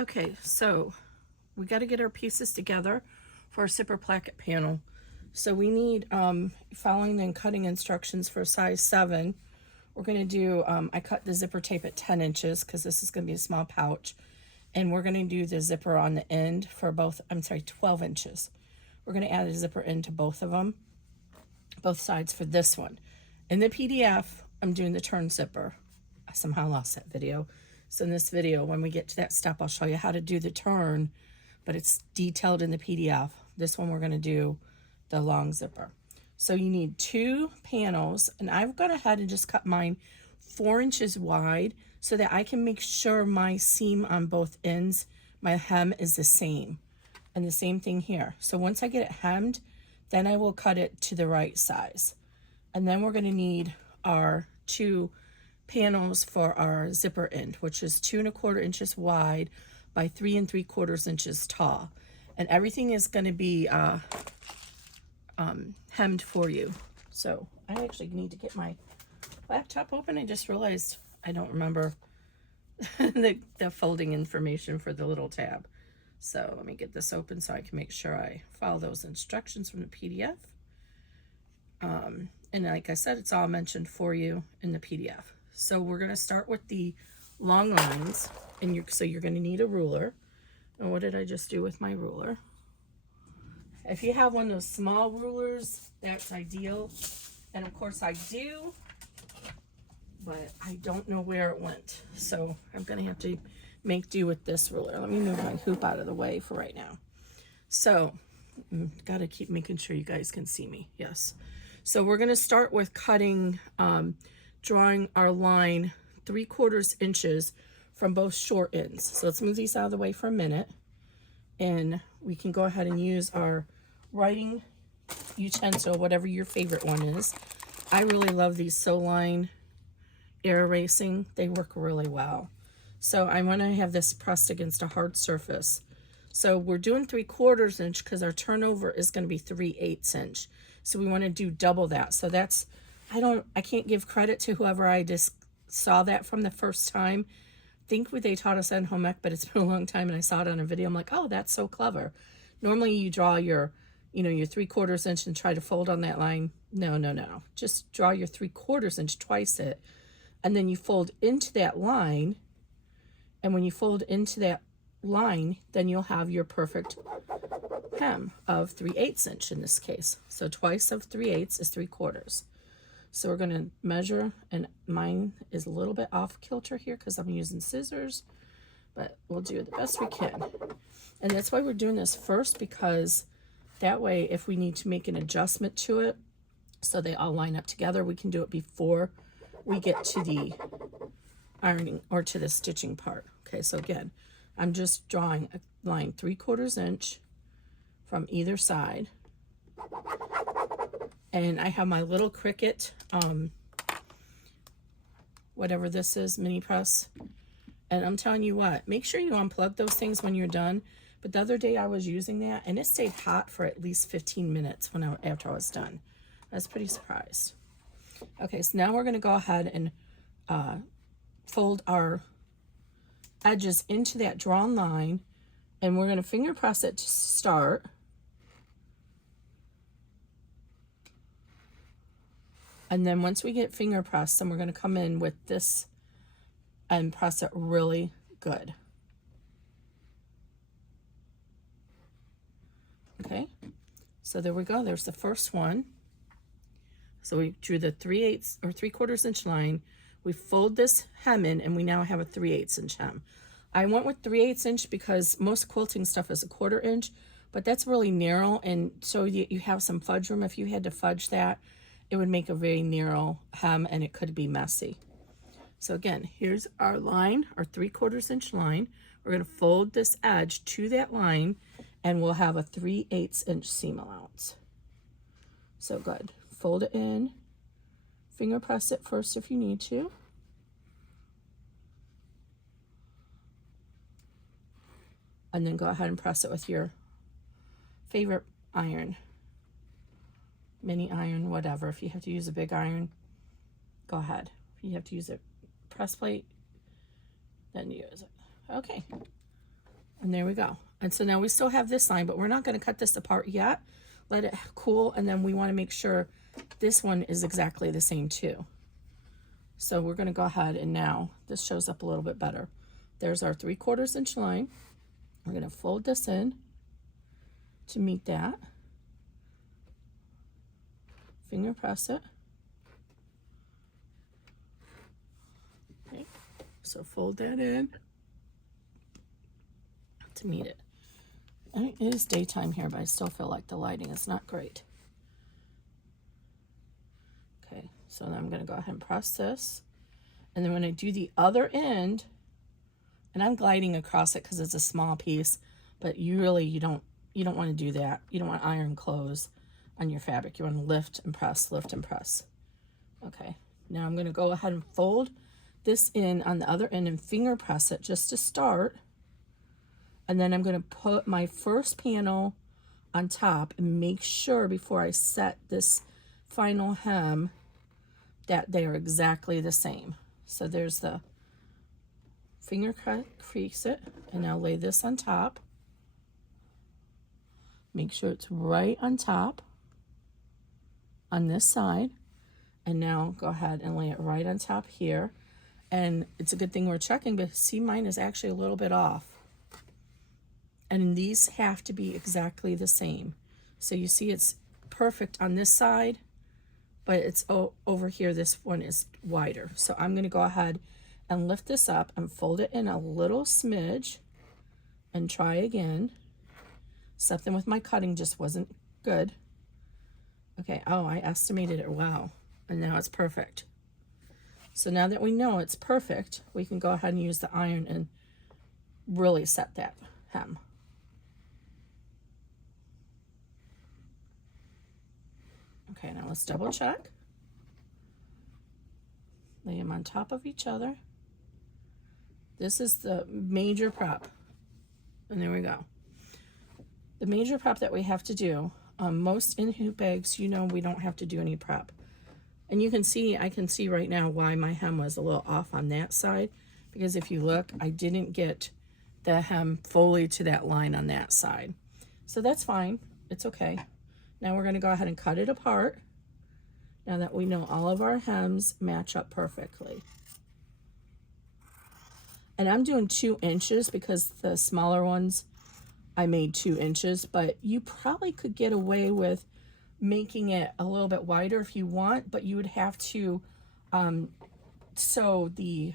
Okay, so we got to get our pieces together for our Zipper Placket panel. So we need, following and cutting instructions for size 7, we're going to do, I cut the zipper tape at 10 inches because this is going to be a small pouch. And we're going to do the zipper on the end for both, 12 inches. We're going to add a zipper into both of them, both sides for this one. In the PDF, I'm doing the turn zipper. I somehow lost that video. So in this video, when we get to that step, I'll show you how to do the turn, but it's detailed in the PDF. This one, we're going to do the long zipper. So you need 2 panels, and I've gone ahead and just cut mine 4 inches wide so that I can make sure my seam on both ends, my hem is the same. And the same thing here. So once I get it hemmed, then I will cut it to the right size. And then we're going to need our 2 panels for our zipper end, which is 2 1/4 inches wide by 3 3/4 inches tall. And everything is going to be hemmed for you. So I actually need to get my laptop open. I just realized I don't remember the folding information for the little tab. So let me get this open so I can make sure I follow those instructions from the PDF. And like I said, it's all mentioned for you in the PDF. So we're going to start with the long lines, and so you're going to need a ruler. And what did I just do with my ruler? If you have one of those small rulers, that's ideal. And of course I do, but I don't know where it went. So I'm going to have to make do with this ruler. Let me move my hoop out of the way for right now. So got to keep making sure you guys can see me. Yes. So we're going to start with cutting, drawing our line 3/4 inches from both short ends. So let's move these out of the way for a minute, and we can go ahead and use our writing utensil, whatever your favorite one is. I really love these Soline air erasing. They work really well. So I want to have this pressed against a hard surface. So we're doing 3/4 inch because our turnover is going to be 3/8 inch. So we want to do double that. So that's, I can't give credit to whoever I just saw that from the first time. I think they taught us that in home ec, but it's been a long time and I saw it on a video. I'm like, oh, that's so clever. Normally you draw your, your 3/4 inch and try to fold on that line. No. Just draw your 3/4 inch, twice it. And then you fold into that line. And when you fold into that line, then you'll have your perfect hem of 3/8 inch in this case. So twice of 3/8 is 3/4. So we're going to measure, and mine is a little bit off kilter here because I'm using scissors, but we'll do the best we can. And that's why we're doing this first, because that way if we need to make an adjustment to it so they all line up together, we can do it before we get to the ironing or to the stitching part. Okay, so again, I'm just drawing a line 3/4 inch from either side. And I have my little Cricut, whatever this is, mini press. And I'm telling you what, make sure you unplug those things when you're done. But the other day I was using that and it stayed hot for at least 15 minutes after I was done. I was pretty surprised. Okay, so now we're going to go ahead and fold our edges into that drawn line, and we're going to finger press it to start. And then once we get finger pressed, then we're going to come in with this and press it really good. Okay, so there we go. There's the first one. So we drew the 3/8 or 3/4 inch line. We fold this hem in, and we now have a 3/8 inch hem. I went with 3/8 inch because most quilting stuff is a 1/4 inch, but that's really narrow, and so you have some fudge room. If you had to fudge that, it would make a very narrow hem, and it could be messy. So again, here's our line, our 3/4 inch line. We're going to fold this edge to that line, and we'll have a 3/8 inch seam allowance. So good. Fold it in, finger press it first if you need to. And then go ahead and press it with your favorite iron, mini iron, whatever. If you have to use a big iron, go ahead. If you have to use a press plate, then use it. Okay, And there we go. And so now we still have this line, but we're not going to cut this apart yet. Let it cool, and then we want to make sure this one is exactly the same too. So we're going to go ahead, and now this shows up a little bit better. There's our 3/4 inch line. We're going to fold this in to meet that. Finger press it. Okay. So fold that in to meet it. And it is daytime here, but I still feel like the lighting is not great. Okay, so then I'm going to go ahead and press this. And then when I do the other end, and I'm gliding across it because it's a small piece, but you don't want to do that. You don't want iron clothes on your fabric. You want to lift and press, lift and press. Okay, now I'm going to go ahead and fold this in on the other end and finger press it just to start. And then I'm going to put my first panel on top and make sure before I set this final hem that they are exactly the same. So there's the finger crease it, and now lay this on top. Make sure it's right on top on this side. And now go ahead and lay it right on top here. And it's a good thing we're checking, but see, mine is actually a little bit off. And these have to be exactly the same. So you see it's perfect on this side, but it's over here, this one is wider. So I'm going to go ahead and lift this up and fold it in a little smidge and try again. Something with my cutting just wasn't good. Okay, oh, I estimated it, wow. And now it's perfect. So now that we know it's perfect, we can go ahead and use the iron and really set that hem. Okay, now let's double check. Lay them on top of each other. This is the major prep. And there we go. The major prep that we have to do, most in-hoop bags, you know, we don't have to do any prep. And you can see, I can see right now why my hem was a little off on that side. Because if you look, I didn't get the hem fully to that line on that side. So that's fine, it's okay. Now we're gonna go ahead and cut it apart. Now that we know all of our hems match up perfectly. And I'm doing 2 inches because the smaller ones, I made 2 inches, but you probably could get away with making it a little bit wider if you want, but you would have to sew the,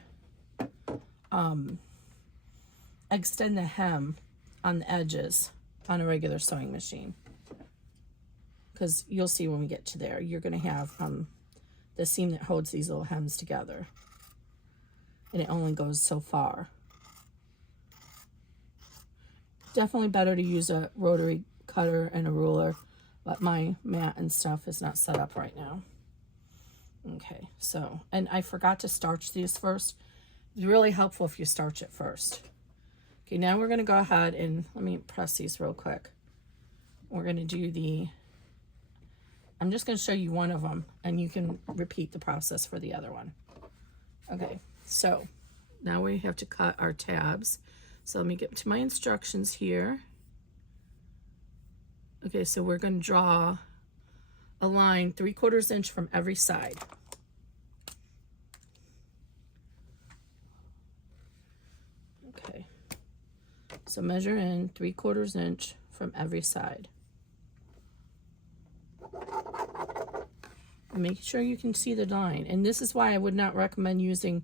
extend the hem on the edges on a regular sewing machine. Because you'll see when we get to there, you're going to have the seam that holds these little hems together. And it only goes so far. Definitely better to use a rotary cutter and a ruler, but my mat and stuff is not set up right now. Okay, so, and I forgot to starch these first. It's really helpful if you starch it first. Okay, now we're going to go ahead and, let me press these real quick. We're going to do the, I'm just going to show you one of them, and you can repeat the process for the other one. Okay, so now we have to cut our tabs. So let me get to my instructions here. Okay, so we're going to draw a line 3/4 inch from every side. Okay, so measure in 3/4 inch from every side. Make sure you can see the line. And this is why I would not recommend using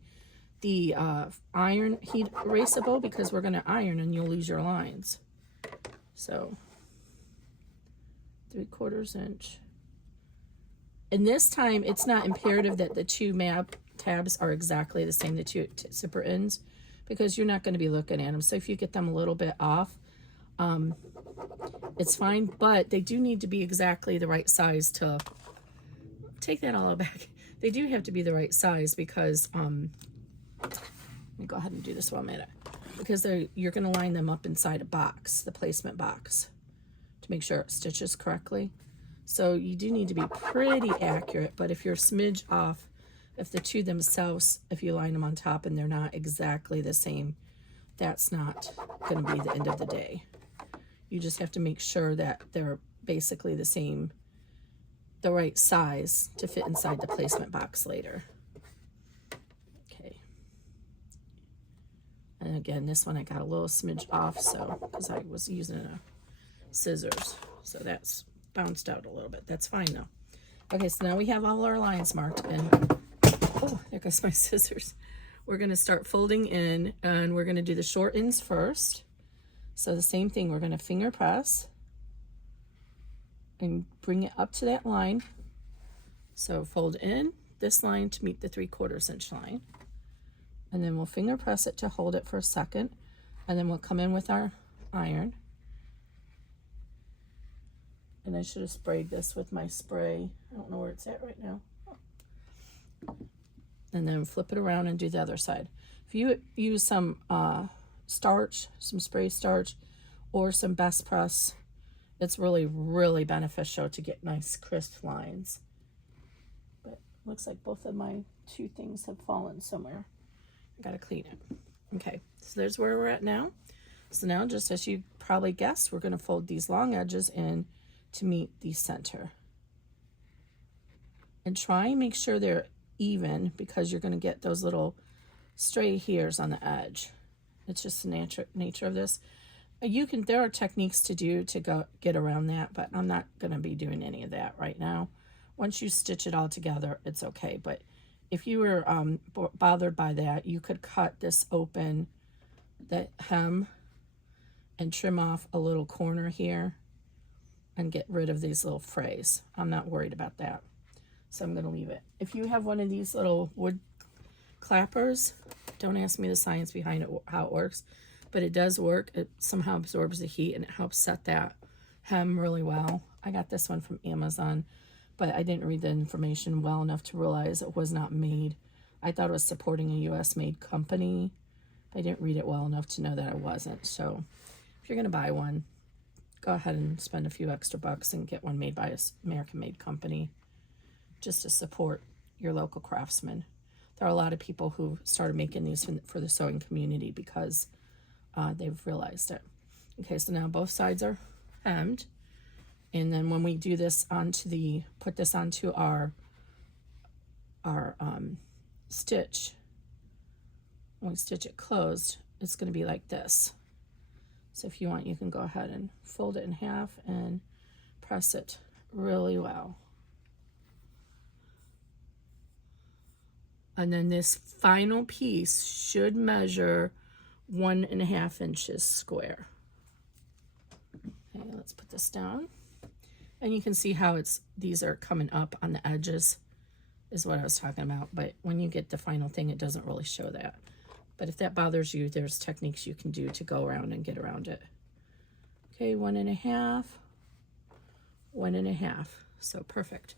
the iron heat erasable, because we're going to iron and you'll lose your lines. So 3/4 inch. And this time it's not imperative that the 2 map tabs are exactly the same, the 2 zipper ends, because you're not going to be looking at them. So if you get them a little bit off, it's fine, but they do need to be exactly the right size to take that all back. They do have to be the right size because let me go ahead and do this 1 minute, because you're going to line them up inside a box, the placement box, to make sure it stitches correctly. So you do need to be pretty accurate, but if you're a smidge off, if the 2 themselves, if you line them on top and they're not exactly the same that's not going to be the end of the day. You just have to make sure that they're basically the right size to fit inside the placement box later. Okay. And again, this one I got a little smidge off, so because I was using a scissors, so that's bounced out a little bit. That's fine though. Okay, so now we have all our lines marked, and oh, there goes my scissors. We're going to start folding in, and we're going to do the short ends first. So the same thing, we're going to finger press and bring it up to that line. So fold in this line to meet the 3/4 inch line, and then we'll finger press it to hold it for a second, and then we'll come in with our iron. And I should have sprayed this with my spray. I don't know where it's at right now. And then flip it around and do the other side. If you use some starch, some spray starch, or some Best Press, it's really, really beneficial to get nice crisp lines. But it looks like both of my two things have fallen somewhere. I gotta clean it. Okay, so there's where we're at now. So now, just as you probably guessed, we're gonna fold these long edges in to meet the center. And try and make sure they're even, because you're going to get those little stray hairs on the edge. It's just the nature of this. There are techniques to do to get around that, but I'm not going to be doing any of that right now. Once you stitch it all together, it's okay. But if you were bothered by that, you could cut this open, the hem, and trim off a little corner here and get rid of these little frays. I'm not worried about that, so I'm going to leave it. If you have one of these little wood clappers, don't ask me the science behind it, how it works, but it does work. It somehow absorbs the heat and it helps set that hem really well. I got this one from Amazon, but I didn't read the information well enough to realize it was not made. I thought it was supporting a US made company. I didn't read it well enough to know that it wasn't. So if you're going to buy one, go ahead and spend a few extra bucks and get one made by an American-made company, just to support your local craftsmen. There are a lot of people who started making these for the sewing community because they've realized it. Okay, so now both sides are hemmed, and then when we do this put this onto our stitch, when we stitch it closed, it's going to be like this. So if you want, you can go ahead and fold it in half and press it really well. And then this final piece should measure 1.5 inches square. Okay, let's put this down. And you can see how these are coming up on the edges, is what I was talking about. But when you get the final thing, it doesn't really show that. But if that bothers you, there's techniques you can do to go around and get around it. Okay, 1.5, 1.5. So perfect.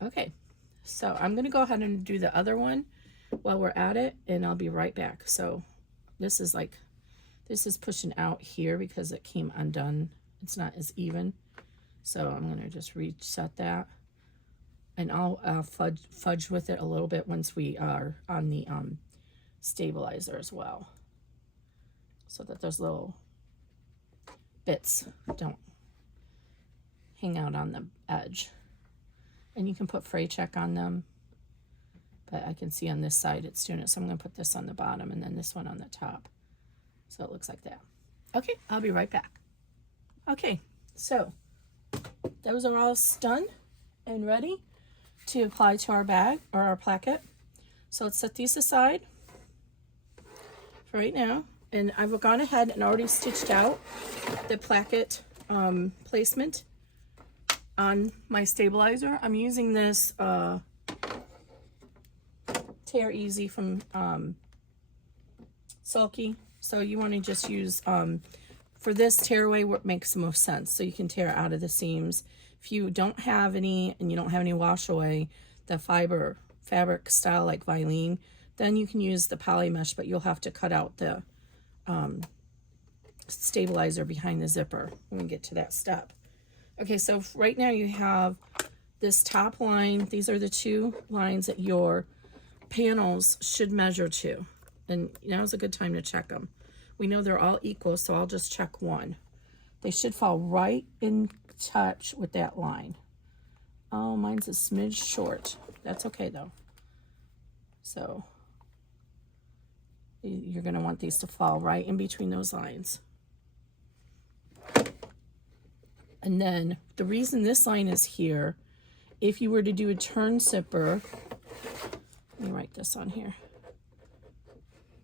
Okay, so I'm going to go ahead and do the other one while we're at it, and I'll be right back. So this is pushing out here because it came undone. It's not as even. So I'm going to just reset that. And I'll fudge with it a little bit once we are on the stabilizer as well, so that those little bits don't hang out on the edge. And you can put fray check on them, but I can see on this side it's doing it, so I'm going to put this on the bottom and then this one on the top, so it looks like that. Okay, I'll be right back. Okay, so those are all done and ready to apply to our bag or our placket. So let's set these aside for right now, and I've gone ahead and already stitched out the placket placement on my stabilizer. I'm using this Tear Easy from Sulky. So you want to just use, for this, tear away what makes the most sense. So you can tear out of the seams. If you don't have any, and you don't have any wash away, the fabric style like Vilene, then you can use the poly mesh, but you'll have to cut out the stabilizer behind the zipper when we get to that step. Okay, so right now you have this top line. These are the two lines that your panels should measure to. And now's a good time to check them. We know they're all equal, so I'll just check one. They should fall right in touch with that line. Oh, mine's a smidge short. That's okay though. So you're going to want these to fall right in between those lines. And then the reason this line is here, if you were to do a turn zipper, let me write this on here.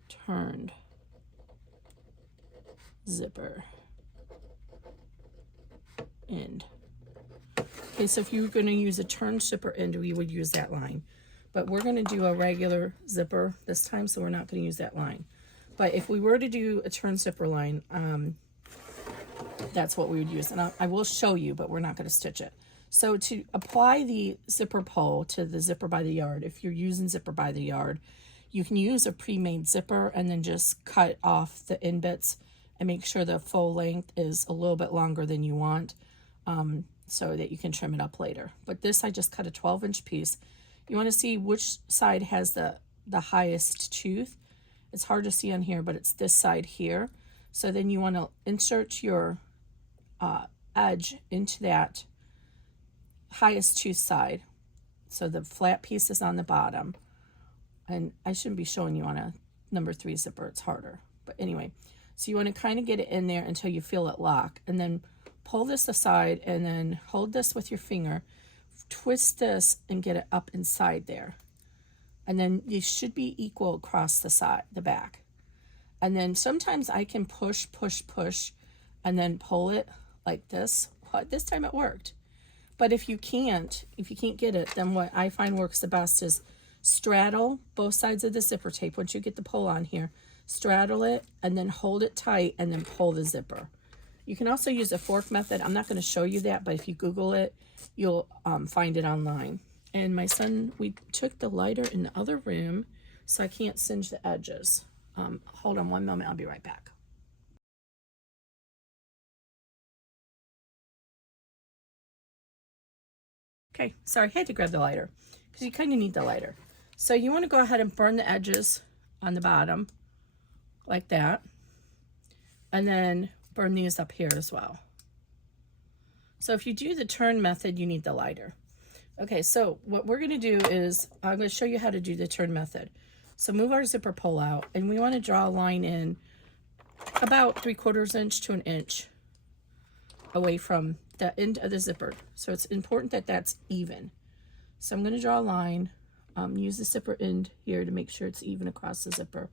Turned zipper end. Okay, so if you were going to use a turn zipper end, we would use that line. But we're going to do a regular zipper this time, so we're not going to use that line. But if we were to do a turn zipper line, that's what we would use. And I will show you, but we're not going to stitch it. So to apply the zipper pull to the zipper by the yard, if you're using zipper by the yard, you can use a pre-made zipper and then just cut off the end bits and make sure the full length is a little bit longer than you want, so that you can trim it up later. But this, I just cut a 12-inch piece. You want to see which side has the highest tooth. It's hard to see on here, but it's this side here. So then you want to insert your edge into that highest tooth side. So the flat piece is on the bottom. And I shouldn't be showing you on a number 3 zipper, it's harder. But anyway, so you want to kind of get it in there until you feel it lock. And then pull this aside and then hold this with your finger. Twist this and get it up inside there. And then these should be equal across the back. And then sometimes I can push, and then pull it like this. Well, this time it worked. But if you can't get it, then what I find works the best is straddle both sides of the zipper tape. Once you get the pull on here, straddle it and then hold it tight and then pull the zipper. You can also use a fork method. I'm not going to show you that, but if you Google it, you'll find it online. And my son, we took the lighter in the other room, so I can't singe the edges. Hold on one moment, I'll be right back. Okay, sorry, I had to grab the lighter because you kind of need the lighter. So you want to go ahead and burn the edges on the bottom like that, and then burn these up here as well. So if you do the turn method, you need the lighter. Okay, so what we're going to do is I'm going to show you how to do the turn method. So move our zipper pull out, and we want to draw a line in about 3/4 inch to an inch away from the end of the zipper. So it's important that that's even. So I'm going to draw a line, use the zipper end here to make sure it's even across the zipper.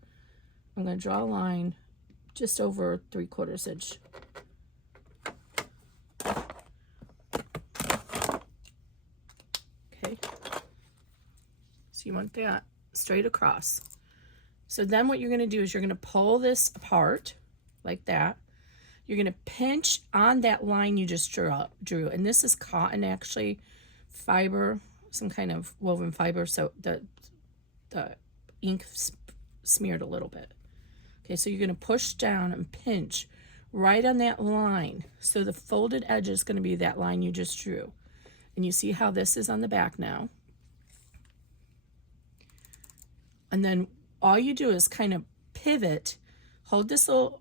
I'm going to draw a line just over 3/4 inch. Okay. So you want that straight across. So then what you're going to do is you're going to pull this apart like that. You're going to pinch on that line you just drew. And this is cotton, actually, fiber, some kind of woven fiber. So the ink smeared a little bit. Okay, so you're going to push down and pinch right on that line. So the folded edge is going to be that line you just drew. And you see how this is on the back now. And then all you do is kind of pivot, hold this little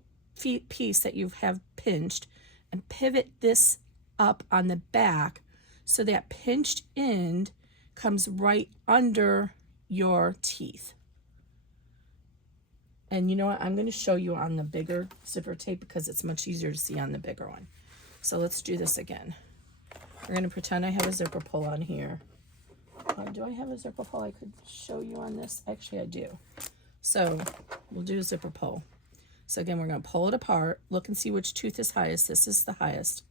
piece that you have pinched, and pivot this up on the back so that pinched end comes right under your teeth. And you know what? I'm going to show you on the bigger zipper tape because it's much easier to see on the bigger one. So let's do this again. We're going to pretend I have a zipper pull on here. Do I have a zipper pull I could show you on this? Actually, I do. So we'll do a zipper pull. So again, we're going to pull it apart. Look and see which tooth is highest. This is the highest.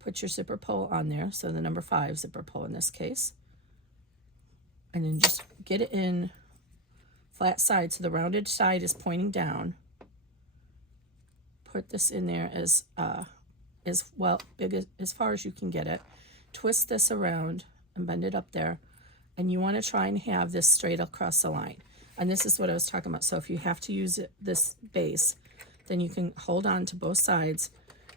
Put your zipper pull on there. So the number 5 zipper pull in this case. And then just get it in flat side. So the rounded side is pointing down. Put this in there as well big as far as you can get it. Twist this around and bend it up there. And you want to try and have this straight across the line. And this is what I was talking about. So if you have to use this base, then you can hold on to both sides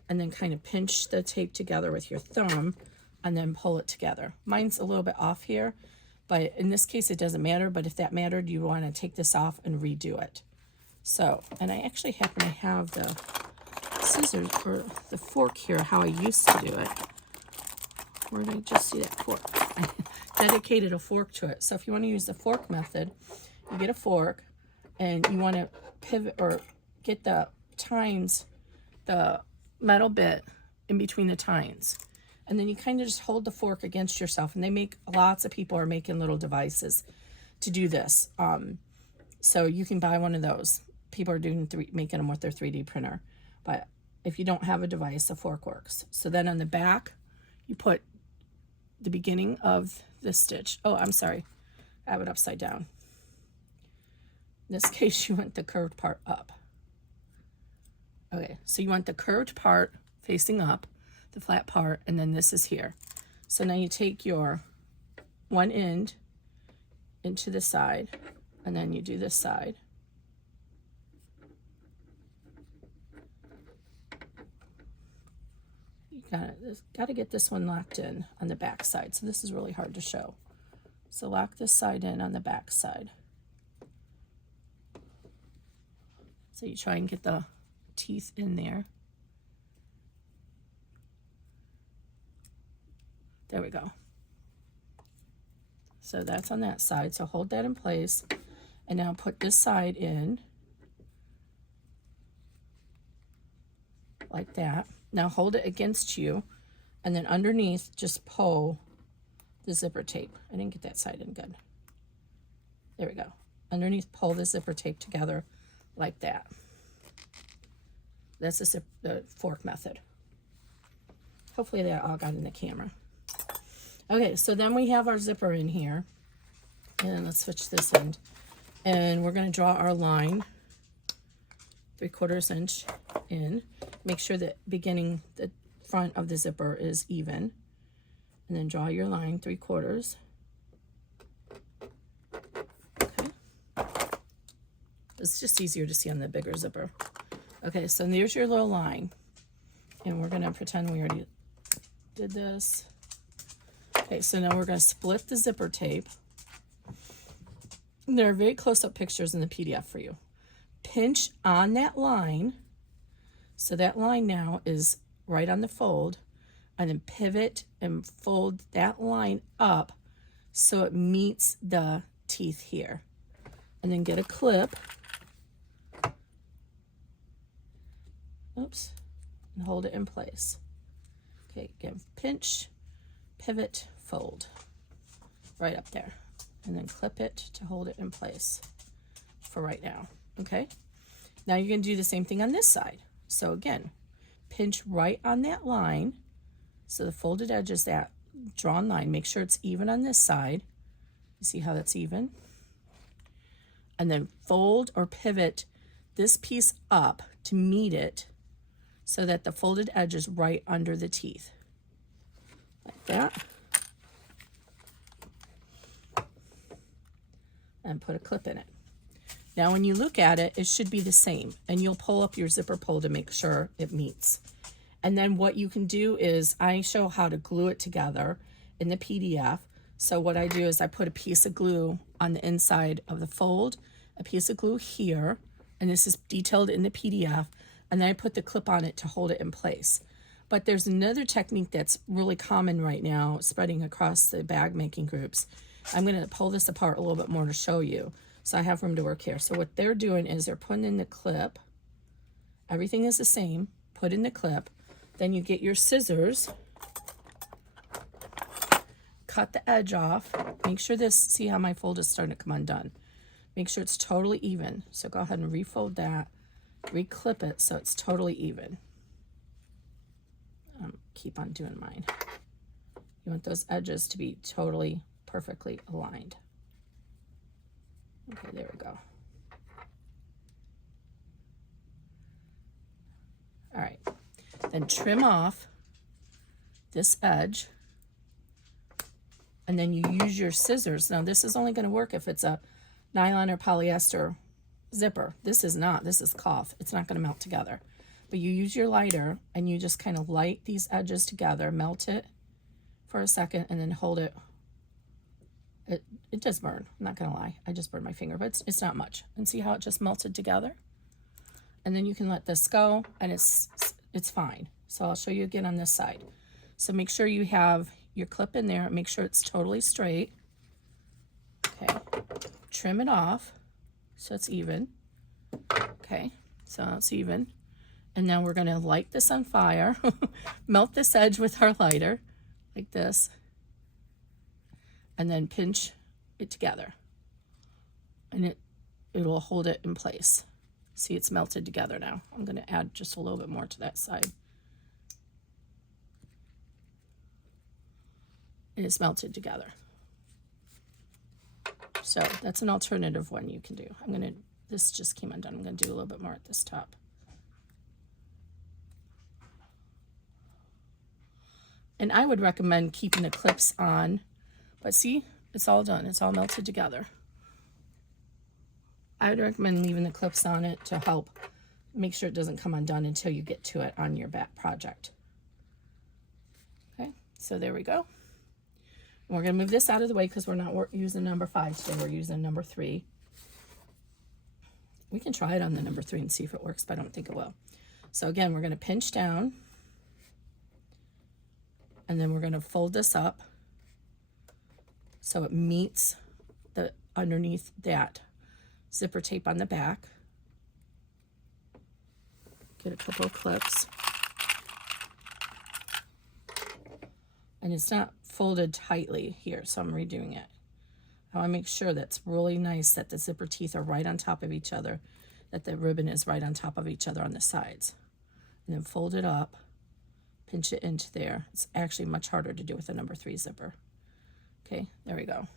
and then kind of pinch the tape together with your thumb and then pull it together. Mine's a little bit off here, But in this case, it doesn't matter. But if that mattered, you want to take this off and redo it. So, and I actually happen to have the scissors or the fork here, how I used to do it. Where did I just see that fork? I dedicated a fork to it. So if you want to use the fork method, you get a fork and you want to pivot or get the tines, the metal bit in between the tines. And then you kind of just hold the fork against yourself. And they make, lots of people are making little devices to do this. So you can buy one of those. People are doing making them with their 3D printer. But if you don't have a device, a fork works. So then on the back, you put the beginning of the stitch. Oh, I'm sorry. I have it upside down. In this case, you want the curved part up. Okay, so you want the curved part facing up, the flat part, and then this is here. So now you take your one end into the side, and then you do this side. Got to get this one locked in on the back side. So this is really hard to show. So lock this side in on the back side. So you try and get the teeth in there. There we go. So that's on that side. So hold that in place. And now put this side in. Like that. Now hold it against you, and then underneath just pull the zipper tape. I didn't get that side in good. There we go. Underneath, pull the zipper tape together like that. That's the fork method. Hopefully that all got in the camera. Okay, so then we have our zipper in here, and let's switch this end. And we're going to draw our line 3/4 inch in. Make sure that the front of the zipper is even, and then draw your line 3/4. Okay, it's just easier to see on the bigger zipper. Okay, so there's your little line, and we're gonna pretend we already did this. Okay, so now we're gonna split the zipper tape. There are very close-up pictures in the PDF for you. Pinch on that line. So that line now is right on the fold, and then pivot and fold that line up so it meets the teeth here. And then get a clip. Oops. And hold it in place. Okay, again, pinch, pivot, fold. Right up there. And then clip it to hold it in place for right now. Okay? Now you're going to do the same thing on this side. So again, pinch right on that line. So the folded edge is that drawn line. Make sure it's even on this side. You see how that's even? And then fold or pivot this piece up to meet it so that the folded edge is right under the teeth. Like that. And put a clip in it. Now when you look at it, it should be the same, and you'll pull up your zipper pull to make sure it meets. And then what you can do is, I show how to glue it together in the PDF. So what I do is I put a piece of glue on the inside of the fold, a piece of glue here, and this is detailed in the PDF, and then I put the clip on it to hold it in place. But there's another technique that's really common right now, spreading across the bag making groups. I'm going to pull this apart a little bit more to show you. So I have room to work here. So what they're doing is they're putting in the clip. Everything is the same. Put in the clip. Then you get your scissors. Cut the edge off. Make sure this, see how my fold is starting to come undone. Make sure it's totally even. So go ahead and refold that. Reclip it so it's totally even. Keep on doing mine. You want those edges to be totally, perfectly aligned. Okay, there we go. All right, then trim off this edge, and then you use your scissors. Now this is only going to work if it's a nylon or polyester zipper. This is not, this is cloth. It's not going to melt together. But you use your lighter and you just kind of light these edges together, melt it for a second, and then hold it It does burn, I'm not gonna lie. I just burned my finger, but it's not much. And see how it just melted together? And then you can let this go, and it's fine. So I'll show you again on this side. So make sure you have your clip in there. Make sure it's totally straight. Okay, trim it off so it's even. Okay, so it's even. And now we're gonna light this on fire. Melt this edge with our lighter, like this. And then pinch it together. And it'll hold it in place. See, it's melted together now. I'm gonna add just a little bit more to that side. And it's melted together. So that's an alternative one you can do. This just came undone. I'm gonna do a little bit more at this top. And I would recommend keeping the clips on, but see, it's all done. It's all melted together. I would recommend leaving the clips on it to help make sure it doesn't come undone until you get to it on your back project. Okay, so there we go. And we're gonna move this out of the way because we're not using number 5 today, we're using number 3. We can try it on the number 3 and see if it works, but I don't think it will. So again, we're gonna pinch down, and then we're gonna fold this up so it meets the underneath that zipper tape on the back. Get a couple of clips. And it's not folded tightly here, so I'm redoing it. I want to make sure that's really nice, that the zipper teeth are right on top of each other, that the ribbon is right on top of each other on the sides. And then fold it up, pinch it into there. It's actually much harder to do with a number 3 zipper. Okay, there we go.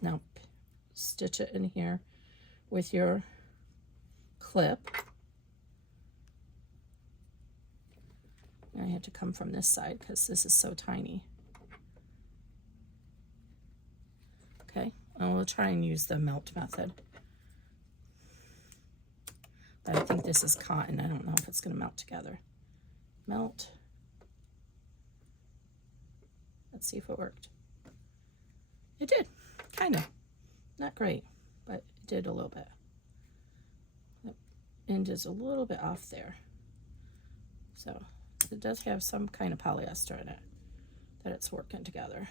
Now stitch it in here with your clip. And I have to come from this side because this is so tiny. Okay, and we'll try and use the melt method. But I think this is cotton. I don't know if it's going to melt together. Melt. Let's see if it worked. It did, kind of. Not great, but it did a little bit. The end is a little bit off there. So it does have some kind of polyester in it that it's working together.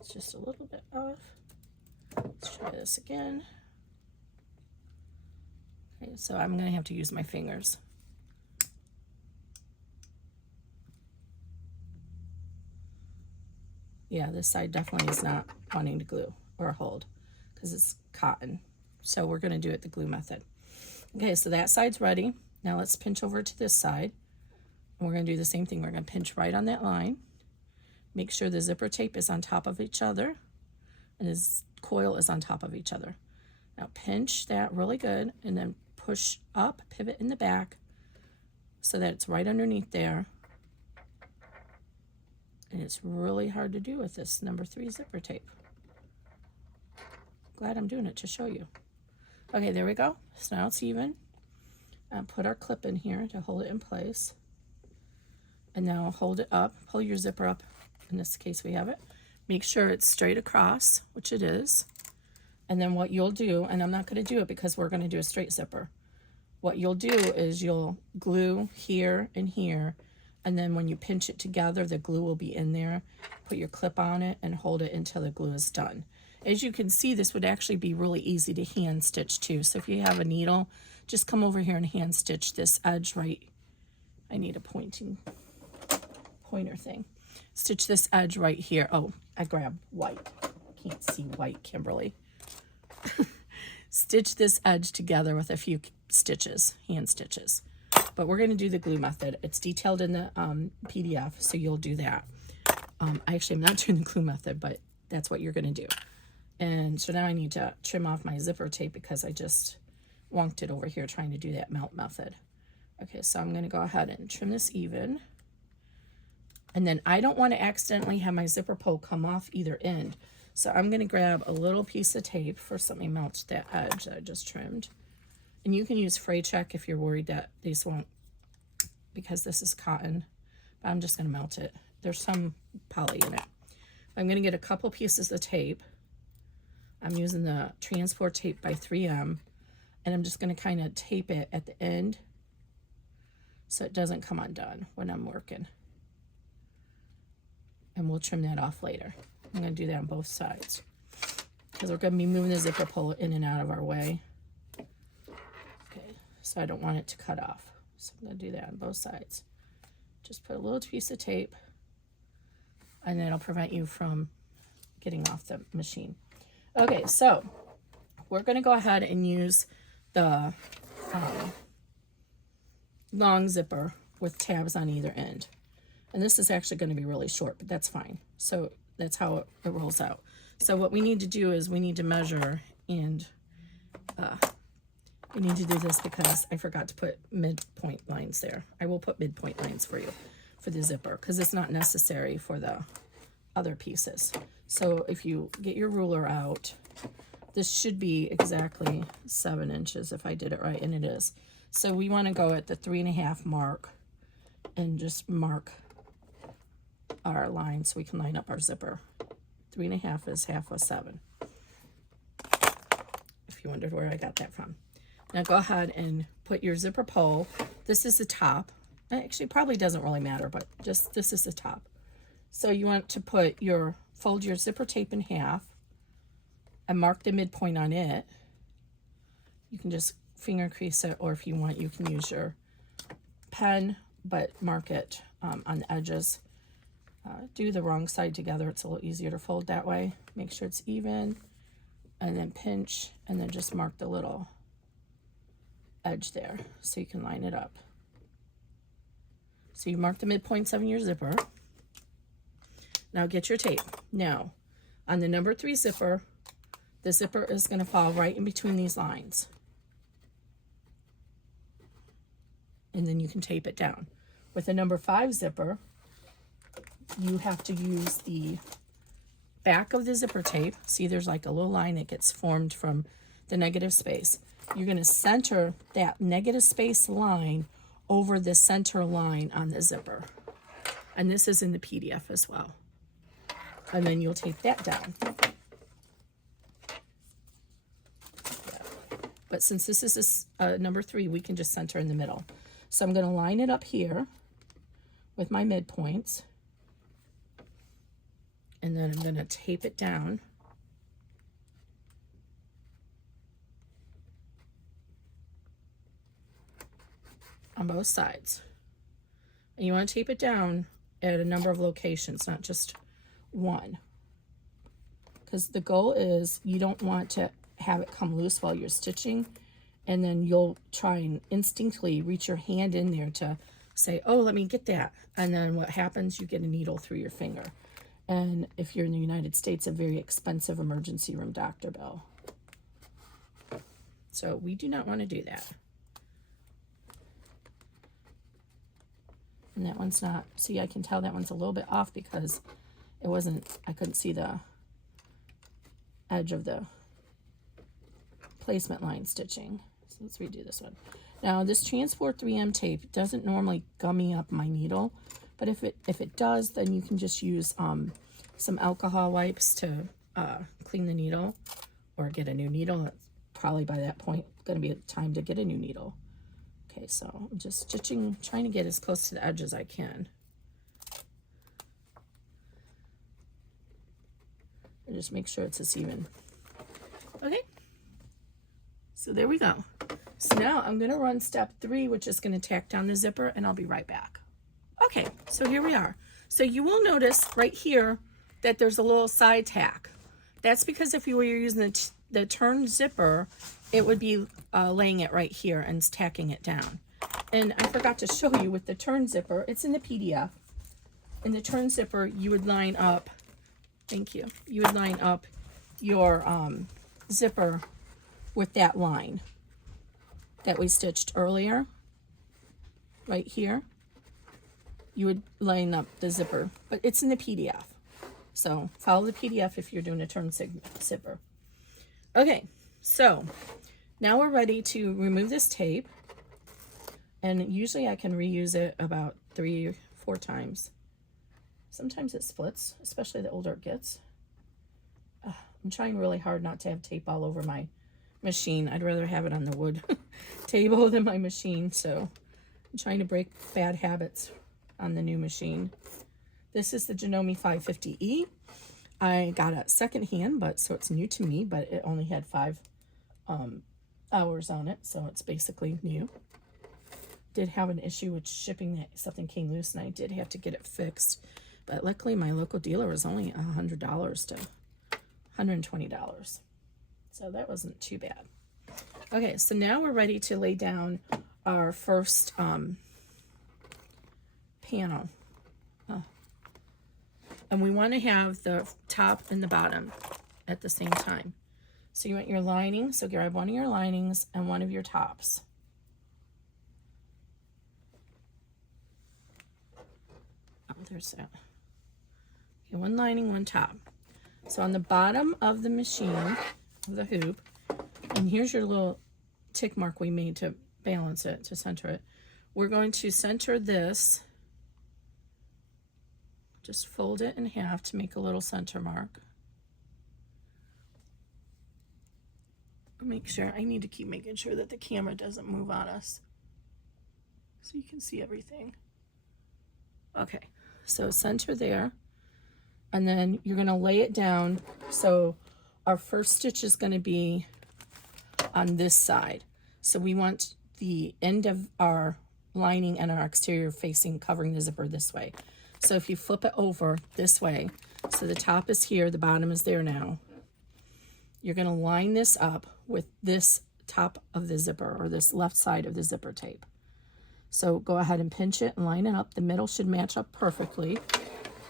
It's just a little bit off. Let's try this again. Okay, so I'm going to have to use my fingers. Yeah, this side definitely is not wanting to glue or hold because it's cotton. So we're going to do it the glue method. Okay, so that side's ready. Now let's pinch over to this side. And we're going to do the same thing. We're going to pinch right on that line. Make sure the zipper tape is on top of each other and this coil is on top of each other. Now pinch that really good and then push up, pivot in the back so that it's right underneath there. And it's really hard to do with this number 3 zipper tape. Glad I'm doing it to show you. Okay, there we go. So now it's even. Put our clip in here to hold it in place. And now hold it up. Pull your zipper up. In this case, we have it. Make sure it's straight across, which it is. And then what you'll do, and I'm not going to do it because we're going to do a straight zipper. What you'll do is you'll glue here and here. And then when you pinch it together, the glue will be in there. Put your clip on it and hold it until the glue is done. As you can see, this would actually be really easy to hand stitch too. So if you have a needle, just come over here and hand stitch this edge right. I need a pointer thing. Stitch this edge right here. Oh, I grabbed white. I can't see white, Kimberly. Stitch this edge together with a few stitches, hand stitches. But we're going to do the glue method. It's detailed in the PDF, so you'll do that. Actually, I'm not doing the glue method, but that's what you're going to do. And so now I need to trim off my zipper tape because I just wonked it over here trying to do that melt method. Okay, so I'm going to go ahead and trim this even. And then I don't want to accidentally have my zipper poke come off either end. So I'm going to grab a little piece of tape for something to melt that edge that I just trimmed. And you can use fray check if you're worried that these won't, because this is cotton, I'm just going to melt it. There's some poly in it. I'm going to get a couple pieces of tape. I'm using the Transport Tape by 3M, and I'm just going to kind of tape it at the end so it doesn't come undone when I'm working. And we'll trim that off later. I'm going to do that on both sides because we're going to be moving the zipper pull in and out of our way. Okay, so I don't want it to cut off. So I'm going to do that on both sides. Just put a little piece of tape, and that'll prevent you from getting off the machine. Okay, so we're going to go ahead and use the long zipper with tabs on either end. And this is actually going to be really short, but that's fine. So that's how it rolls out. So what we need to do is we need to measure, and we need to do this because I forgot to put midpoint lines there. I will put midpoint lines for you for the zipper because it's not necessary for the other pieces. So if you get your ruler out, this should be exactly 7 inches if I did it right, and it is. So we want to go at the 3.5 mark and just mark our line so we can line up our zipper. 3.5 is half of 7. If you wondered where I got that from. Now go ahead and put your zipper pull. This is the top. Actually, probably doesn't really matter, but just this is the top. So you want to fold your zipper tape in half and mark the midpoint on it. You can just finger crease it, or if you want, you can use your pen, but mark it on the edges. Do the wrong side together. It's a little easier to fold that way. Make sure it's even, and then pinch, and then just mark the little edge there so you can line it up. So you mark the midpoints of your zipper. Now get your tape. Now, on the number 3 zipper, the zipper is going to fall right in between these lines. And then you can tape it down. With the number 5 zipper, you have to use the back of the zipper tape. See, there's like a little line that gets formed from the negative space. You're going to center that negative space line over the center line on the zipper. And this is in the PDF as well. And then you'll tape that down. But since this is number 3, we can just center in the middle. So I'm going to line it up here with my midpoints. And then I'm going to tape it down. On both sides. And you want to tape it down at a number of locations, not just one. Because the goal is you don't want to have it come loose while you're stitching, and then you'll try and instinctively reach your hand in there to say, oh, let me get that. And then what happens, you get a needle through your finger. And if you're in the United States, a very expensive emergency room doctor bill. So we do not want to do that. And that one's not, see, I can tell that one's a little bit off because it wasn't, I couldn't see the edge of the placement line stitching. So let's redo this one. Now this Transport 3M tape doesn't normally gummy up my needle, but if it does, then you can just use some alcohol wipes to clean the needle or get a new needle. It's probably by that point going to be time to get a new needle. Okay, so I'm just stitching, trying to get as close to the edge as I can. And just make sure it's as even. Okay, so there we go. So now I'm going to run step 3, which is going to tack down the zipper, and I'll be right back. Okay, so here we are. So you will notice right here that there's a little side tack. That's because if you were using the turned zipper, it would be laying it right here and tacking it down. And I forgot to show you with the turn zipper, it's in the PDF. In the turn zipper, you would line up, thank you, you would line up your zipper with that line that we stitched earlier, right here. You would line up the zipper, but it's in the PDF. So follow the PDF if you're doing a turn zipper. Okay, so now we're ready to remove this tape. And usually I can reuse it about 3 or 4 times. Sometimes it splits, especially the older it gets. I'm trying really hard not to have tape all over my machine. I'd rather have it on the wood table than my machine, so I'm trying to break bad habits on the new machine. This is the Janome 550E. I got it secondhand, but so it's new to me, but it only had 5 hours on it, so it's basically new. Did have an issue with shipping, that something came loose, and I did have to get it fixed. But luckily, my local dealer was only $100 to $120. So that wasn't too bad. Okay, so now we're ready to lay down our first panel. And we want to have the top and the bottom at the same time. So you want your lining, so grab one of your linings and one of your tops. Oh, there's that. Okay, one lining, one top. So on the bottom of the machine, of the hoop, and here's your little tick mark we made to balance it, to center it. We're going to center this. Just fold it in half to make a little center mark. Make sure, I need to keep making sure that the camera doesn't move on us so you can see everything. Okay, so center there, and then you're going to lay it down. So our first stitch is going to be on this side. So we want the end of our lining and our exterior facing, covering the zipper this way. So if you flip it over this way, so the top is here, the bottom is there now, you're going to line this up with this top of the zipper, or this left side of the zipper tape. So go ahead and pinch it and line it up. The middle should match up perfectly,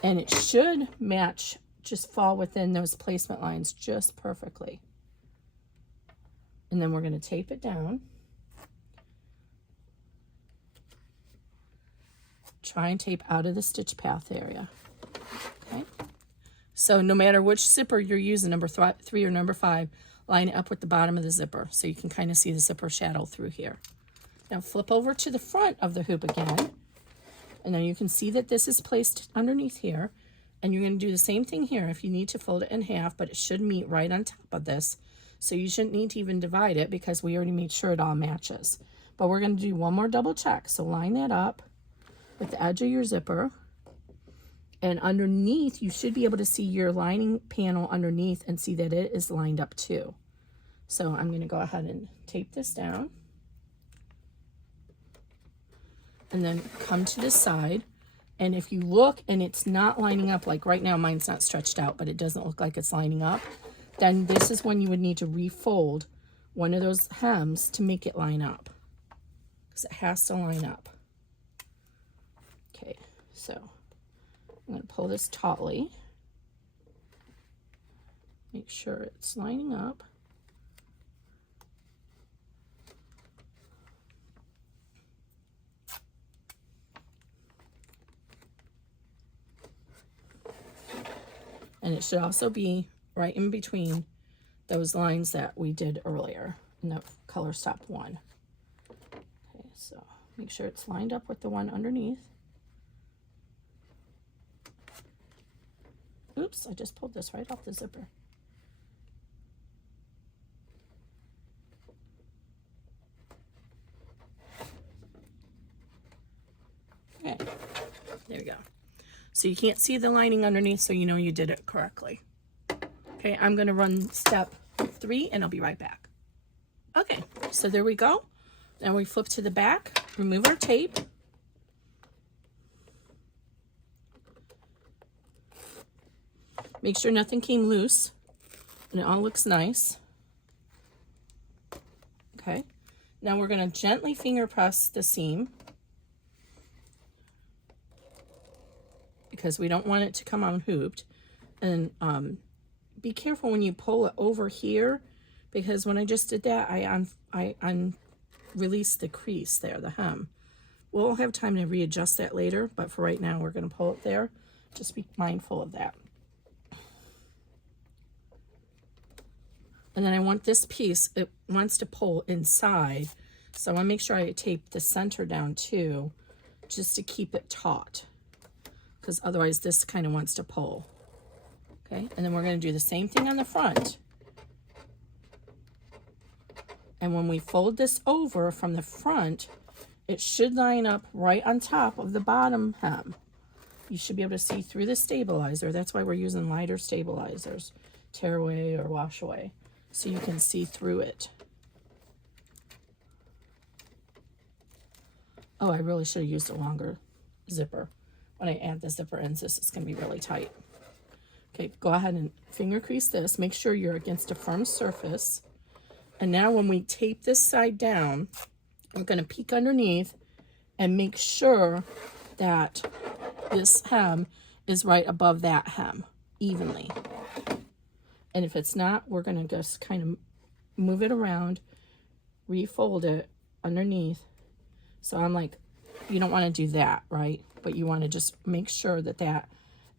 and it should match, just fall within those placement lines just perfectly. And then we're going to tape it down. Try and tape out of the stitch path area. Okay. So no matter which zipper you're using, number 3 or number 5, line it up with the bottom of the zipper so you can kind of see the zipper shadow through here. Now flip over to the front of the hoop again, and then you can see that this is placed underneath here, and you're going to do the same thing here. If you need to fold it in half, but it should meet right on top of this, so you shouldn't need to even divide it because we already made sure it all matches. But we're going to do one more double check. So line that up with the edge of your zipper, and underneath you should be able to see your lining panel underneath and see that it is lined up too. So I'm going to go ahead and tape this down, and then come to this side, and if you look and it's not lining up, like right now mine's not stretched out but it doesn't look like it's lining up, then this is when you would need to refold one of those hems to make it line up, because it has to line up. Okay, so I'm going to pull this tautly, make sure it's lining up. And it should also be right in between those lines that we did earlier in the color stop 1. Okay, so make sure it's lined up with the one underneath. Oops, I just pulled this right off the zipper. Okay, there we go. So you can't see the lining underneath, so you know you did it correctly. Okay, I'm going to run step 3 and I'll be right back. Okay, so there we go. Now we flip to the back, remove our tape. Make sure nothing came loose and it all looks nice. Okay, now we're going to gently finger press the seam, because we don't want it to come unhooped. And be careful when you pull it over here, because when I just did that, I released the crease there, the hem. We'll have time to readjust that later, but for right now, we're going to pull it there. Just be mindful of that. And then I want this piece, it wants to pull inside, so I want to make sure I tape the center down too, just to keep it taut. because otherwise this kind of wants to pull. Okay, and then we're going to do the same thing on the front. And when we fold this over from the front, it should line up right on top of the bottom hem. You should be able to see through the stabilizer. That's why we're using lighter stabilizers, tear away or wash away, so you can see through it. Oh, I really should have used a longer zipper. When I add the zipper ends, this is going to be really tight. Okay, go ahead and finger crease this. Make sure you're against a firm surface. And now when we tape this side down, we're going to peek underneath and make sure that this hem is right above that hem evenly. And if it's not, we're going to just kind of move it around, refold it underneath. So I'm like, you don't want to do that, right? But you want to just make sure that that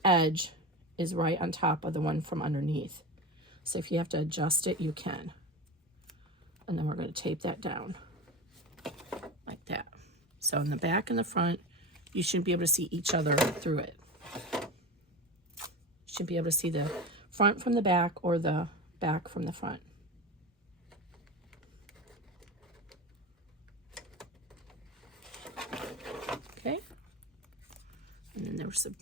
edge is right on top of the one from underneath. So if you have to adjust it, you can. And then we're going to tape that down like that. So in the back and the front, you should be able to see each other through it. You should be able to see the front from the back or the back from the front. Okay. And then there's the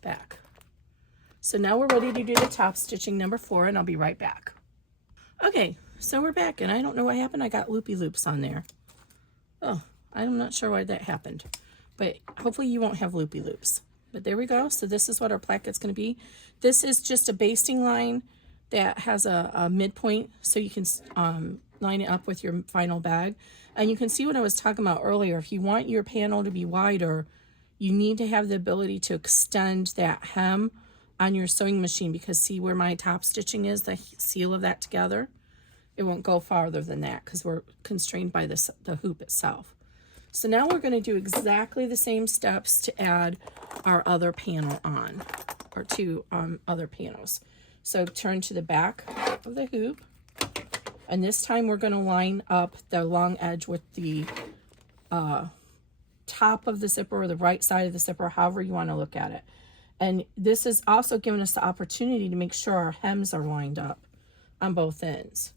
back. So now we're ready to do the top stitching number 4, and I'll be right back. Okay, so we're back, and I don't know what happened. I got loopy loops on there. Oh, I'm not sure why that happened, but hopefully you won't have loopy loops. But there we go. So this is what our placket's going to be. This is just a basting line that has a midpoint, so you can line it up with your final bag. And you can see what I was talking about earlier. If you want your panel to be wider, you need to have the ability to extend that hem on your sewing machine, because see where my top stitching is, the seal of that together? It won't go farther than that because we're constrained by the hoop itself. So now we're going to do exactly the same steps to add our other panel on, or 2 other panels. So turn to the back of the hoop, and this time we're going to line up the long edge with the top of the zipper or the right side of the zipper, however you want to look at it. And this is also giving us the opportunity to make sure our hems are lined up on both ends.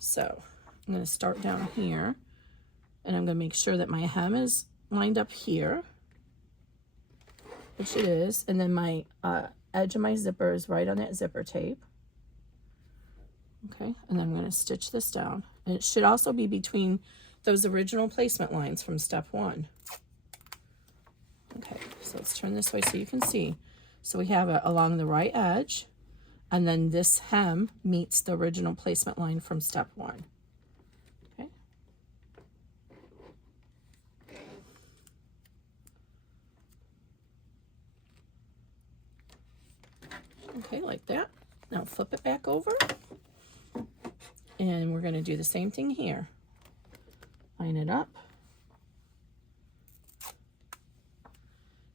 So I'm going to start down here, and I'm going to make sure that my hem is lined up here, which it is, and then my edge of my zipper is right on that zipper tape. Okay, and then I'm going to stitch this down, and it should also be between those original placement lines from step 1. Okay, so let's turn this way so you can see. So we have it along the right edge, and then this hem meets the original placement line from step 1. Okay. Okay, like that. Now flip it back over, and we're going to do the same thing here. Line it up.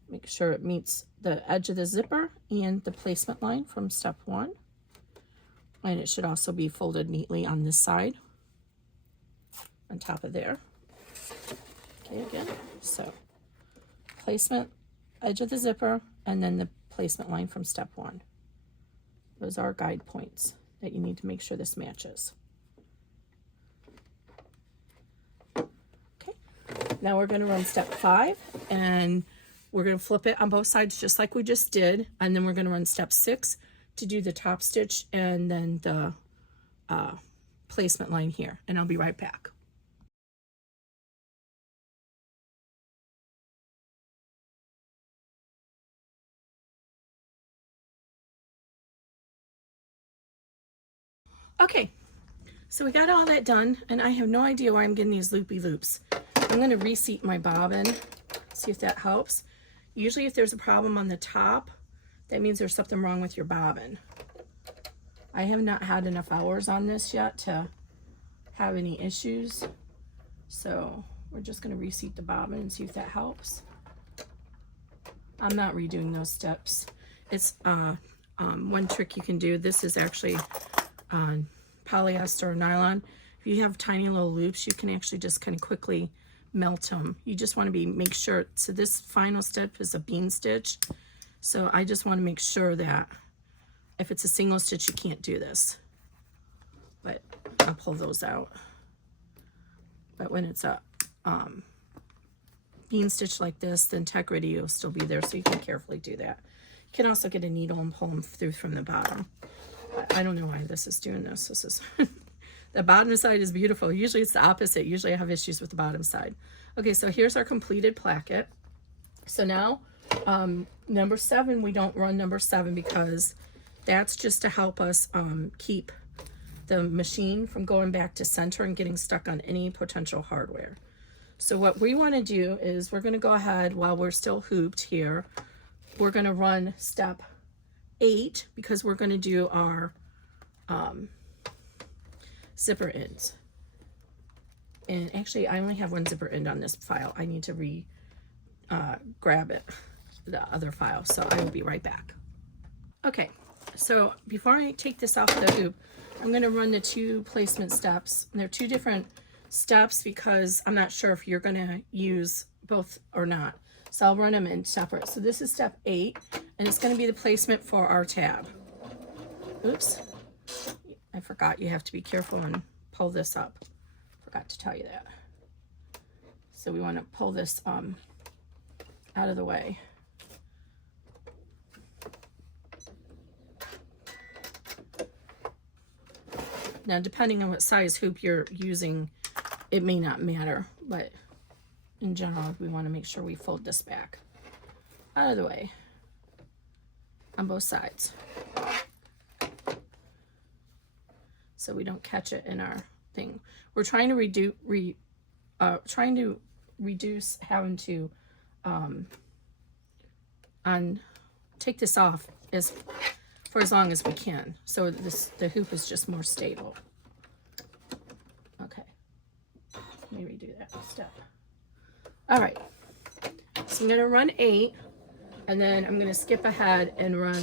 Make sure it meets the edge of the zipper and the placement line from step 1. And it should also be folded neatly on this side, on top of there. Okay, again, so placement, edge of the zipper, and then the placement line from step 1. Those are guide points that you need to make sure this matches. Okay, now we're going to run step 5, and we're going to flip it on both sides just like we just did, and then we're going to run step 6 to do the top stitch and then the placement line here, and I'll be right back. Okay, so we got all that done, and I have no idea why I'm getting these loopy loops. I'm going to reseat my bobbin, see if that helps. Usually if there's a problem on the top, that means there's something wrong with your bobbin. I have not had enough hours on this yet to have any issues. So we're just going to reseat the bobbin and see if that helps. I'm not redoing those steps. It's one trick you can do. This is actually polyester or nylon. If you have tiny little loops, you can actually just kind of quickly melt them. You just want to make sure. So this final step is a bean stitch. So I just want to make sure that if it's a single stitch, you can't do this. But I'll pull those out. But when it's a bean stitch like this, the integrity will still be there, so you can carefully do that. You can also get a needle and pull them through from the bottom. I don't know why this is doing this. This is the bottom side is beautiful. Usually it's the opposite. Usually I have issues with the bottom side. Okay, so here's our completed placket. So now number 7, we don't run number 7 because that's just to help us keep the machine from going back to center and getting stuck on any potential hardware. So what we want to do is we're going to go ahead while we're still hooped here. We're going to run step 8 because we're going to do our zipper ends. And actually I only have one zipper end on this file. I need to grab it, the other file, so I will be right back. Okay, so before I take this off the hoop, I'm going to run the 2 placement steps. And they're 2 different steps because I'm not sure if you're going to use both or not. So I'll run them in separate. So this is step 8, and it's going to be the placement for our tab. Oops, I forgot you have to be careful and pull this up. Forgot to tell you that. So we want to pull this out of the way. Now, depending on what size hoop you're using, it may not matter, but in general, we want to make sure we fold this back out of the way on both sides, so we don't catch it in our thing. We're trying to reduce having to take this off for as long as we can, so the hoop is just more stable. Okay, let me redo that step. All right, so I'm going to run 8, and then I'm going to skip ahead and run,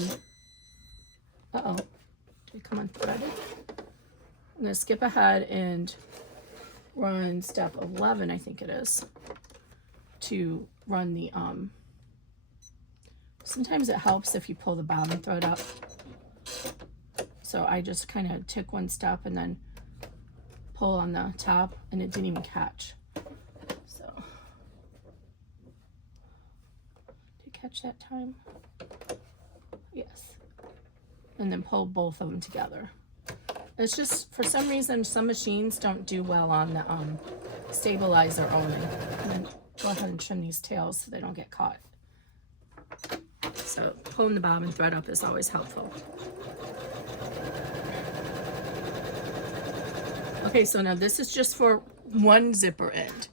did it come unthreaded? I'm going to skip ahead and run step 11, I think it is, to run the, sometimes it helps if you pull the bottom thread up. So I just kind of took one step and then pull on the top, and it didn't even catch. So, did it catch that time? Yes. And then pull both of them together. It's just, for some reason, some machines don't do well on the stabilizer only. And then go ahead and trim these tails so they don't get caught. So pulling the bobbin thread up is always helpful. Okay, so now this is just for one zipper end.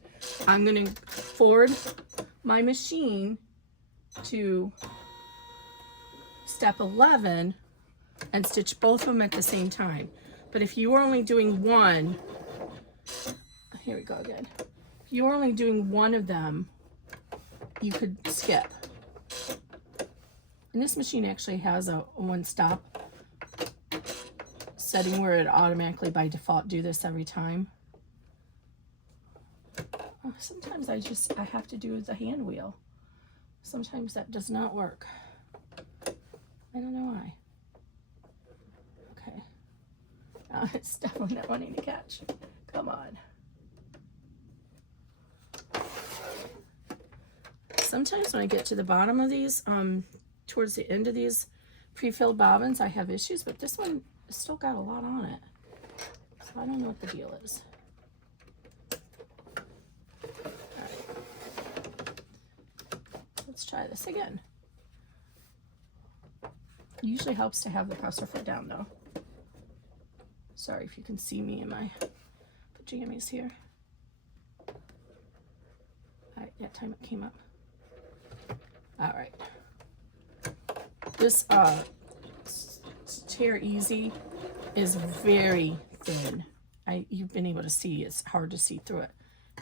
I'm going to forward my machine to step 11 and stitch both of them at the same time. But if you were only doing one, here we go again. If you were only doing one of them, you could skip. And this machine actually has a one-stop setting where it automatically by default do this every time. Sometimes I have to do the hand wheel. Sometimes that does not work. I don't know why. Okay. It's definitely not wanting to catch. Come on. Sometimes when I get to the bottom of these, towards the end of these pre-filled bobbins, I have issues, but this one still got a lot on it. So I don't know what the deal is. All right. Let's try this again. It usually helps to have the presser foot down though. Sorry if you can see me in my pajamas here. All right, that time it came up. All right. This Tear Easy is very thin. You've been able to see, it's hard to see through it.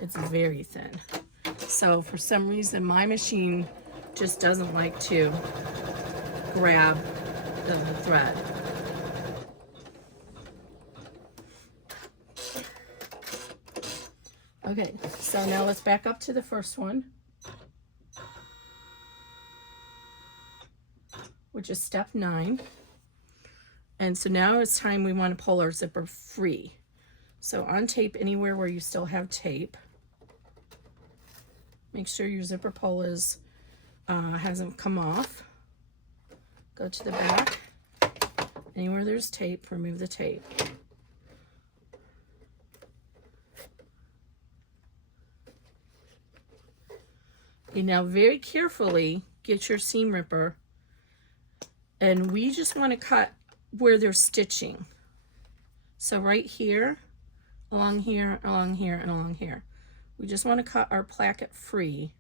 It's very thin. So for some reason, my machine just doesn't like to grab the thread. Okay, so now let's back up to the first one, which is step 9. And so now it's time we want to pull our zipper free. So on tape, anywhere where you still have tape, make sure your zipper pull is hasn't come off. Go to the back. Anywhere there's tape, remove the tape. You now very carefully get your seam ripper, and we just want to cut where they're stitching. So right here, along here, along here, and along here. We just want to cut our placket free.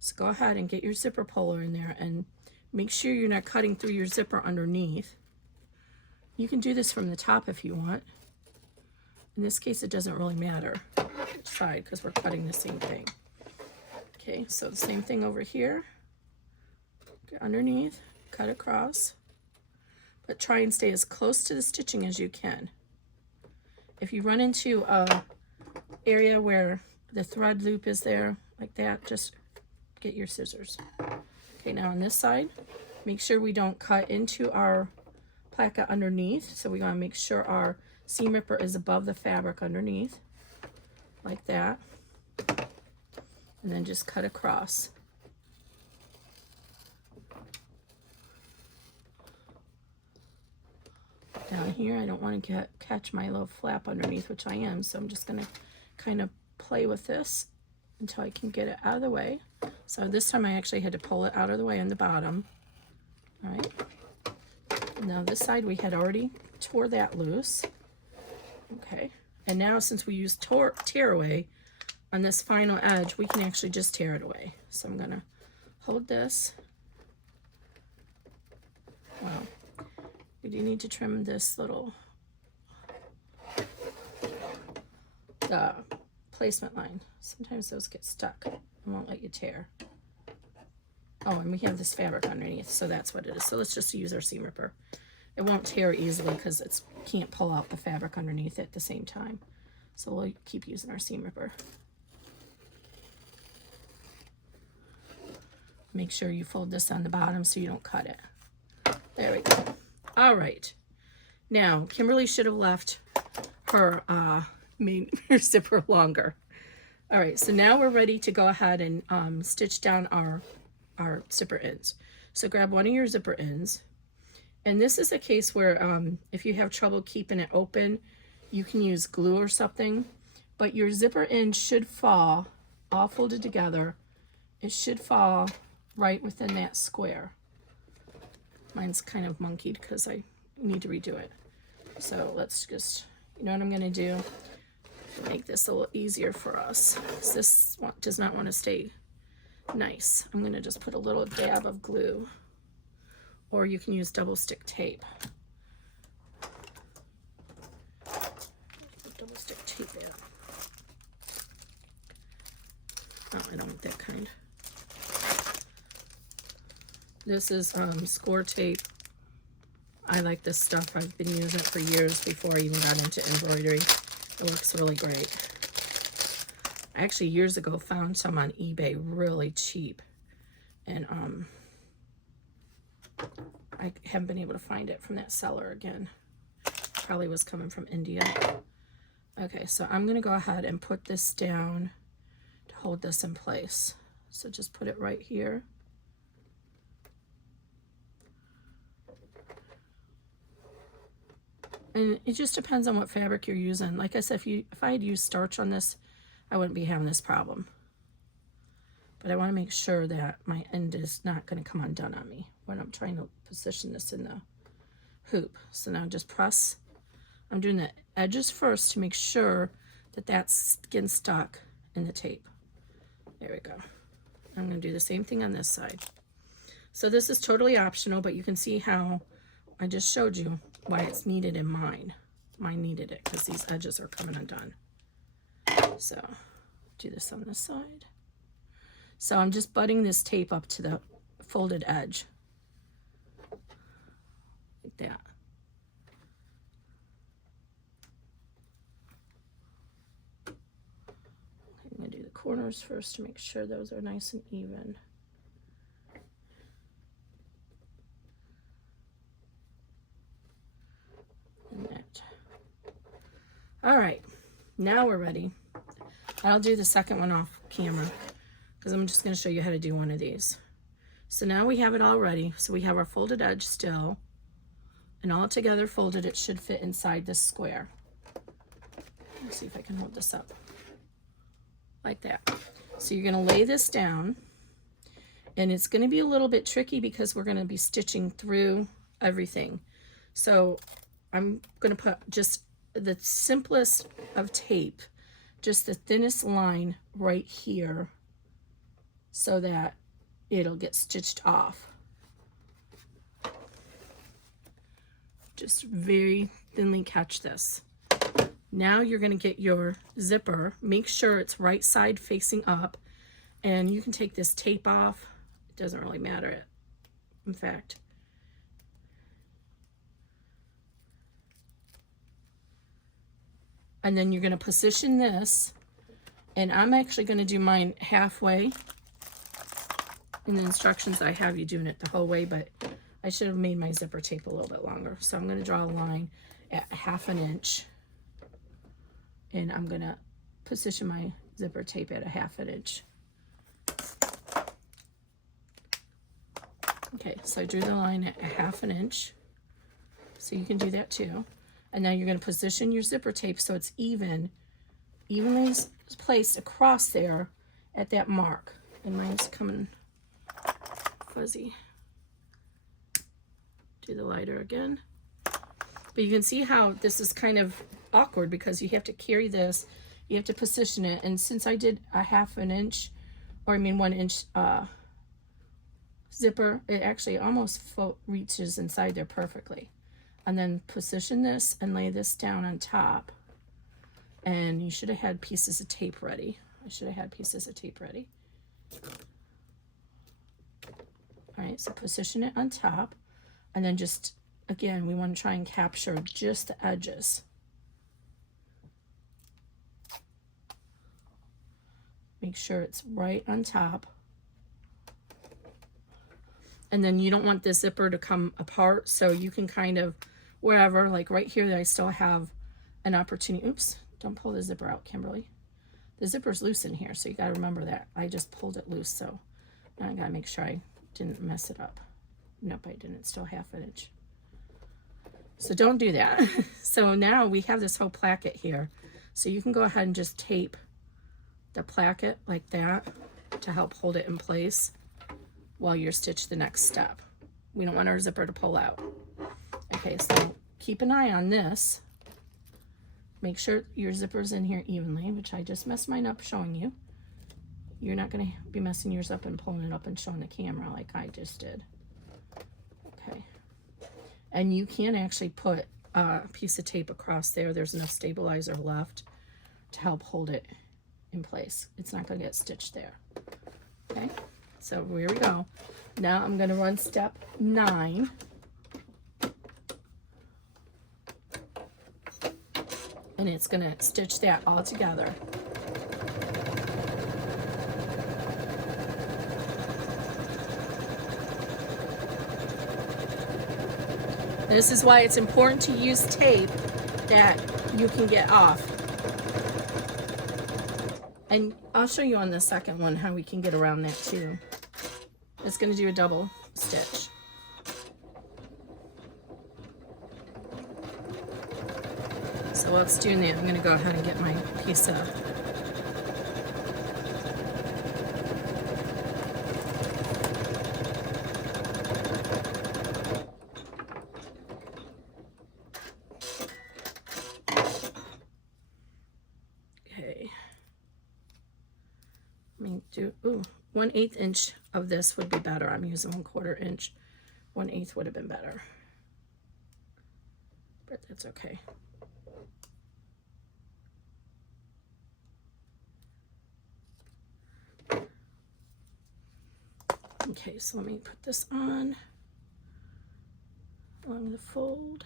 So go ahead and get your zipper puller in there and make sure you're not cutting through your zipper underneath. You can do this from the top if you want. In this case, it doesn't really matter which side because we're cutting the same thing. Okay, so the same thing over here. Get underneath, cut across, but try and stay as close to the stitching as you can. If you run into a area where the thread loop is there, like that, just get your scissors. Okay, now on this side, make sure we don't cut into our placket underneath. So we want to make sure our seam ripper is above the fabric underneath, like that. And then just cut across. Down here, I don't want to catch my little flap underneath, which I am, so I'm just going to kind of play with this until I can get it out of the way. So this time I actually had to pull it out of the way on the bottom. All right. Now this side we had already tore that loose. Okay. And now since we used tear away on this final edge, we can actually just tear it away. So I'm going to hold this. Wow. We do need to trim this little placement line. Sometimes those get stuck and won't let you tear. Oh, and we have this fabric underneath, so that's what it is. So let's just use our seam ripper. It won't tear easily because it can't pull out the fabric underneath at the same time. So we'll keep using our seam ripper. Make sure you fold this on the bottom so you don't cut it. There we go. All right. Now, Kimberly should have left her her zipper longer. All right, so now we're ready to go ahead and stitch down our zipper ends. So grab one of your zipper ends. And this is a case where if you have trouble keeping it open, you can use glue or something. But your zipper end should fall, all folded together. It should fall right within that square. Mine's kind of monkeyed because I need to redo it. So let's just, you know what I'm going to do? Make this a little easier for us. This one does not want to stay nice. I'm going to just put a little dab of glue, or you can use double stick tape. Double stick tape in. Oh, I don't want that kind. This is Scor-tape. I like this stuff. I've been using it for years before I even got into embroidery. It works really great. I actually years ago found some on eBay really cheap, and I haven't been able to find it from that seller again. Probably was coming from India. Okay, so I'm gonna go ahead and put this down to hold this in place. So just put it right here. And it just depends on what fabric you're using. Like I said, if I had used starch on this, I wouldn't be having this problem. But I want to make sure that my end is not going to come undone on me when I'm trying to position this in the hoop. So now just press. I'm doing the edges first to make sure that that's getting stuck in the tape. There we go. I'm going to do the same thing on this side. So this is totally optional, but you can see how I just showed you why it's needed in mine. Mine needed it because these edges are coming undone. So do this on this side. So I'm just butting this tape up to the folded edge. Like that. corners first to make sure those are nice and even. And that. All right, now we're ready. I'll do the second one off camera because I'm just going to show you how to do one of these. So now we have it all ready. So we have our folded edge still, and all together folded, it should fit inside this square. Let's see if I can hold this up like that. So you're going to lay this down, and it's going to be a little bit tricky because we're going to be stitching through everything. So I'm going to put just the simplest of tape, just the thinnest line right here so that it'll get stitched off. Just very thinly catch this. Now you're going to get your zipper. Make sure it's right side facing up, and you can take this tape off. It doesn't really matter, in fact. And then you're going to position this, and I'm actually going to do mine halfway. In the instructions I have you doing it the whole way, but I should have made my zipper tape a little bit longer. So I'm going to draw a line at 1/2 inch, and I'm going to position my zipper tape at 1/2 inch. Okay, so I drew the line at 1/2 inch, so you can do that too. And now you're going to position your zipper tape so it's evenly placed across there at that mark. And mine's coming fuzzy. Do the lighter again. But you can see how this is kind of awkward because you have to carry this, you have to position it, and since I did a 1/2 inch, or I mean 1 inch zipper, it actually almost reaches inside there perfectly. And then position this and lay this down on top, and you should have had pieces of tape ready. I should have had pieces of tape ready. All right, so position it on top, and then just, again, we want to try and capture just the edges. Make sure it's right on top. And then you don't want the zipper to come apart, so you can kind of, wherever, like right here, I still have an opportunity. Oops, don't pull the zipper out, Kimberly. The zipper's loose in here, so you gotta remember that. I just pulled it loose, so now I gotta make sure I didn't mess it up. Nope, I didn't. It's still 1/2 inch. So don't do that. So now we have this whole placket here. So you can go ahead and just tape the placket like that to help hold it in place while you're stitch the next step. We don't want our zipper to pull out. Okay, so keep an eye on this. Make sure your zipper's in here evenly, which I just messed mine up showing you. You're not going to be messing yours up and pulling it up and showing the camera like I just did. Okay. And you can actually put a piece of tape across there. There's enough stabilizer left to help hold it in place. It's not going to get stitched there. Okay, so here we go. Now I'm going to run step 9. And it's going to stitch that all together. This is why it's important to use tape that you can get off. And I'll show you on the second one how we can get around that too. It's going to do a double stitch. So while it's doing that, I'm going to go ahead and get my piece of do 1/8 inch of this would be better. I'm using 1/4 inch. 1/8 would have been better, but that's okay. Okay, so let me put this on along the fold.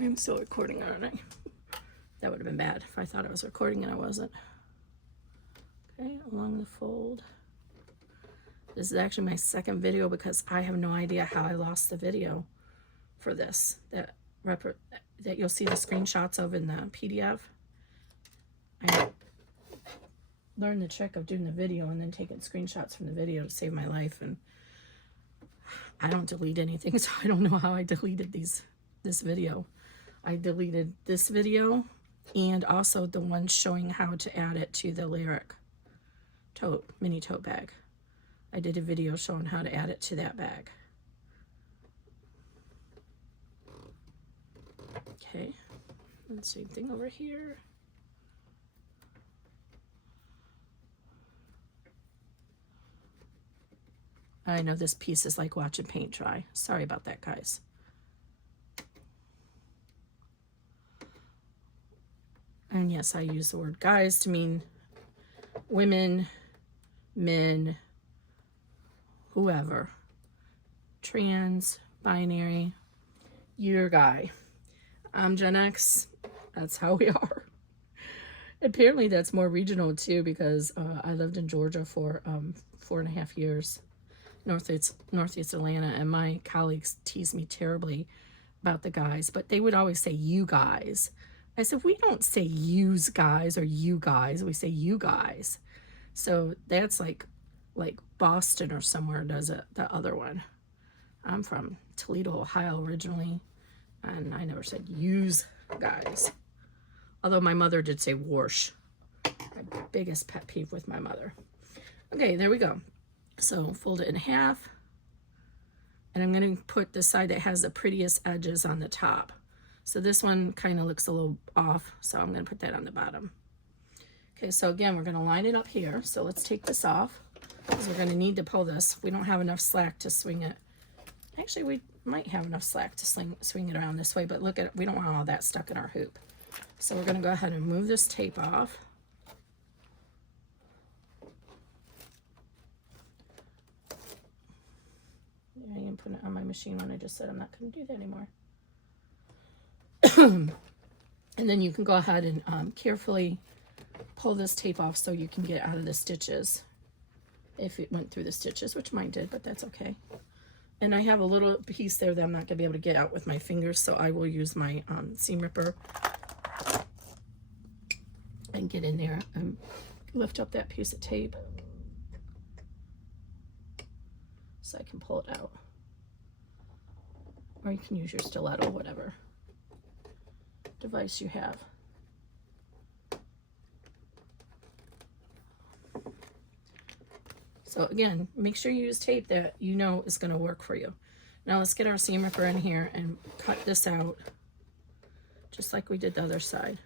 I'm still recording, aren't I? That would have been bad if I thought I was recording and I wasn't. Okay, along the fold. This is actually my second video because I have no idea how I lost the video for this. That you'll see the screenshots of in the PDF. I learned the trick of doing the video and then taking screenshots from the video to save my life, and I don't delete anything, so I don't know how I deleted this video. I deleted this video and also the one showing how to add it to the Lyric mini tote bag. I did a video showing how to add it to that bag. Okay, and same thing over here. I know this piece is like watching paint dry. Sorry about that, guys. And yes, I use the word guys to mean women, men, whoever. Trans, binary, you're a guy. I'm Gen X. That's how we are. Apparently that's more regional too, because I lived in Georgia for 4.5 years. Northeast Atlanta, and my colleagues teased me terribly about the guys, but they would always say you guys. I said, we don't say yous guys or you guys, we say you guys. So that's like Boston or somewhere does it, the other one. I'm from Toledo, Ohio originally, and I never said yous guys. Although my mother did say warsh. My biggest pet peeve with my mother. Okay, there we go. So fold it in half, and I'm going to put the side that has the prettiest edges on the top. So this one kind of looks a little off, so I'm going to put that on the bottom. Okay, so again, we're going to line it up here. So let's take this off, because we're going to need to pull this. We don't have enough slack to swing it. Actually, we might have enough slack to swing it around this way, but look at it, we don't want all that stuck in our hoop. So we're going to go ahead and move this tape off. I didn't put it on my machine when I just said I'm not going to do that anymore. And then you can go ahead and carefully pull this tape off so you can get out of the stitches. If it went through the stitches, which mine did, but that's okay. And I have a little piece there that I'm not going to be able to get out with my fingers, so I will use my seam ripper and get in there and lift up that piece of tape so I can pull it out. Or you can use your stiletto, whatever device you have. So again, make sure you use tape that you know is going to work for you. Now let's get our seam ripper in here and cut this out just like we did the other side.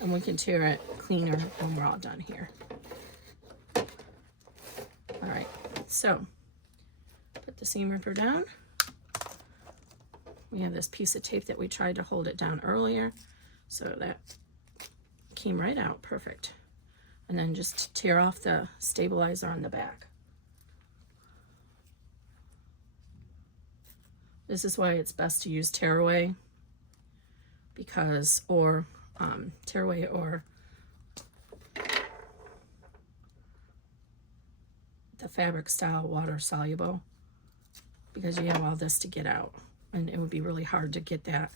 And we can tear it cleaner when we're all done here. All right, so put the seam ripper down. We have this piece of tape that we tried to hold it down earlier, so that came right out perfect. And then just tear off the stabilizer on the back. This is why it's best to use tearaway, because, or tearaway or the fabric style water soluble, because you have all this to get out, and it would be really hard to get that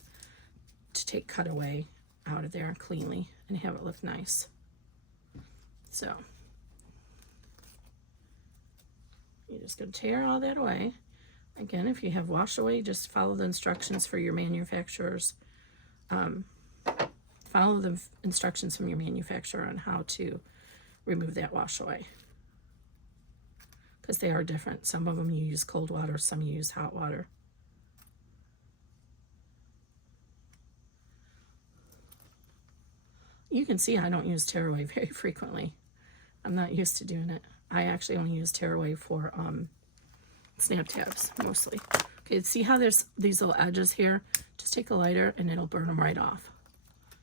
to take cutaway out of there cleanly and have it look nice. So you're just going to tear all that away. Again, if you have wash away, just follow the instructions for your manufacturers. Follow the instructions from your manufacturer on how to remove that wash away, because they are different. Some of them you use cold water, some you use hot water. You can see I don't use tearaway very frequently. I'm not used to doing it. I actually only use tearaway for snap tabs mostly. Okay, see how there's these little edges here? Just take a lighter and it'll burn them right off.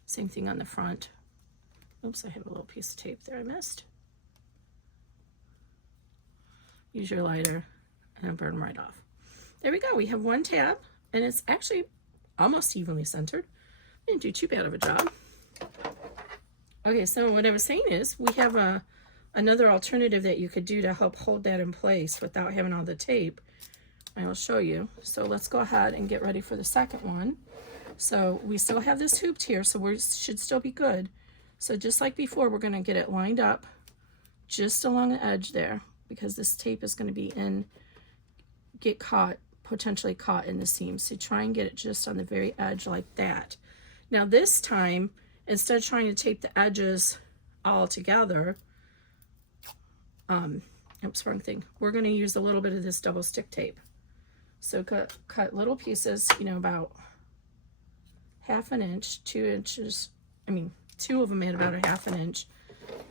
Same thing on the front. Oops, I have a little piece of tape there I missed. Use your lighter and it'll burn them right off. There we go. We have one tab, and it's actually almost evenly centered. Didn't do too bad of a job. Okay, so what I was saying is we have another alternative that you could do to help hold that in place without having all the tape. I'll show you. So let's go ahead and get ready for the second one. So we still have this hooped here, so we should still be good. So just like before, we're going to get it lined up just along the edge there, because this tape is going to be get caught, potentially caught in the seam. So try and get it just on the very edge like that. Now this time, instead of trying to tape the edges all together, oops, wrong thing. We're going to use a little bit of this double stick tape. So cut little pieces, you know, about 1/2 inch, 2 inches, I mean, 2 of them at about 1/2 inch,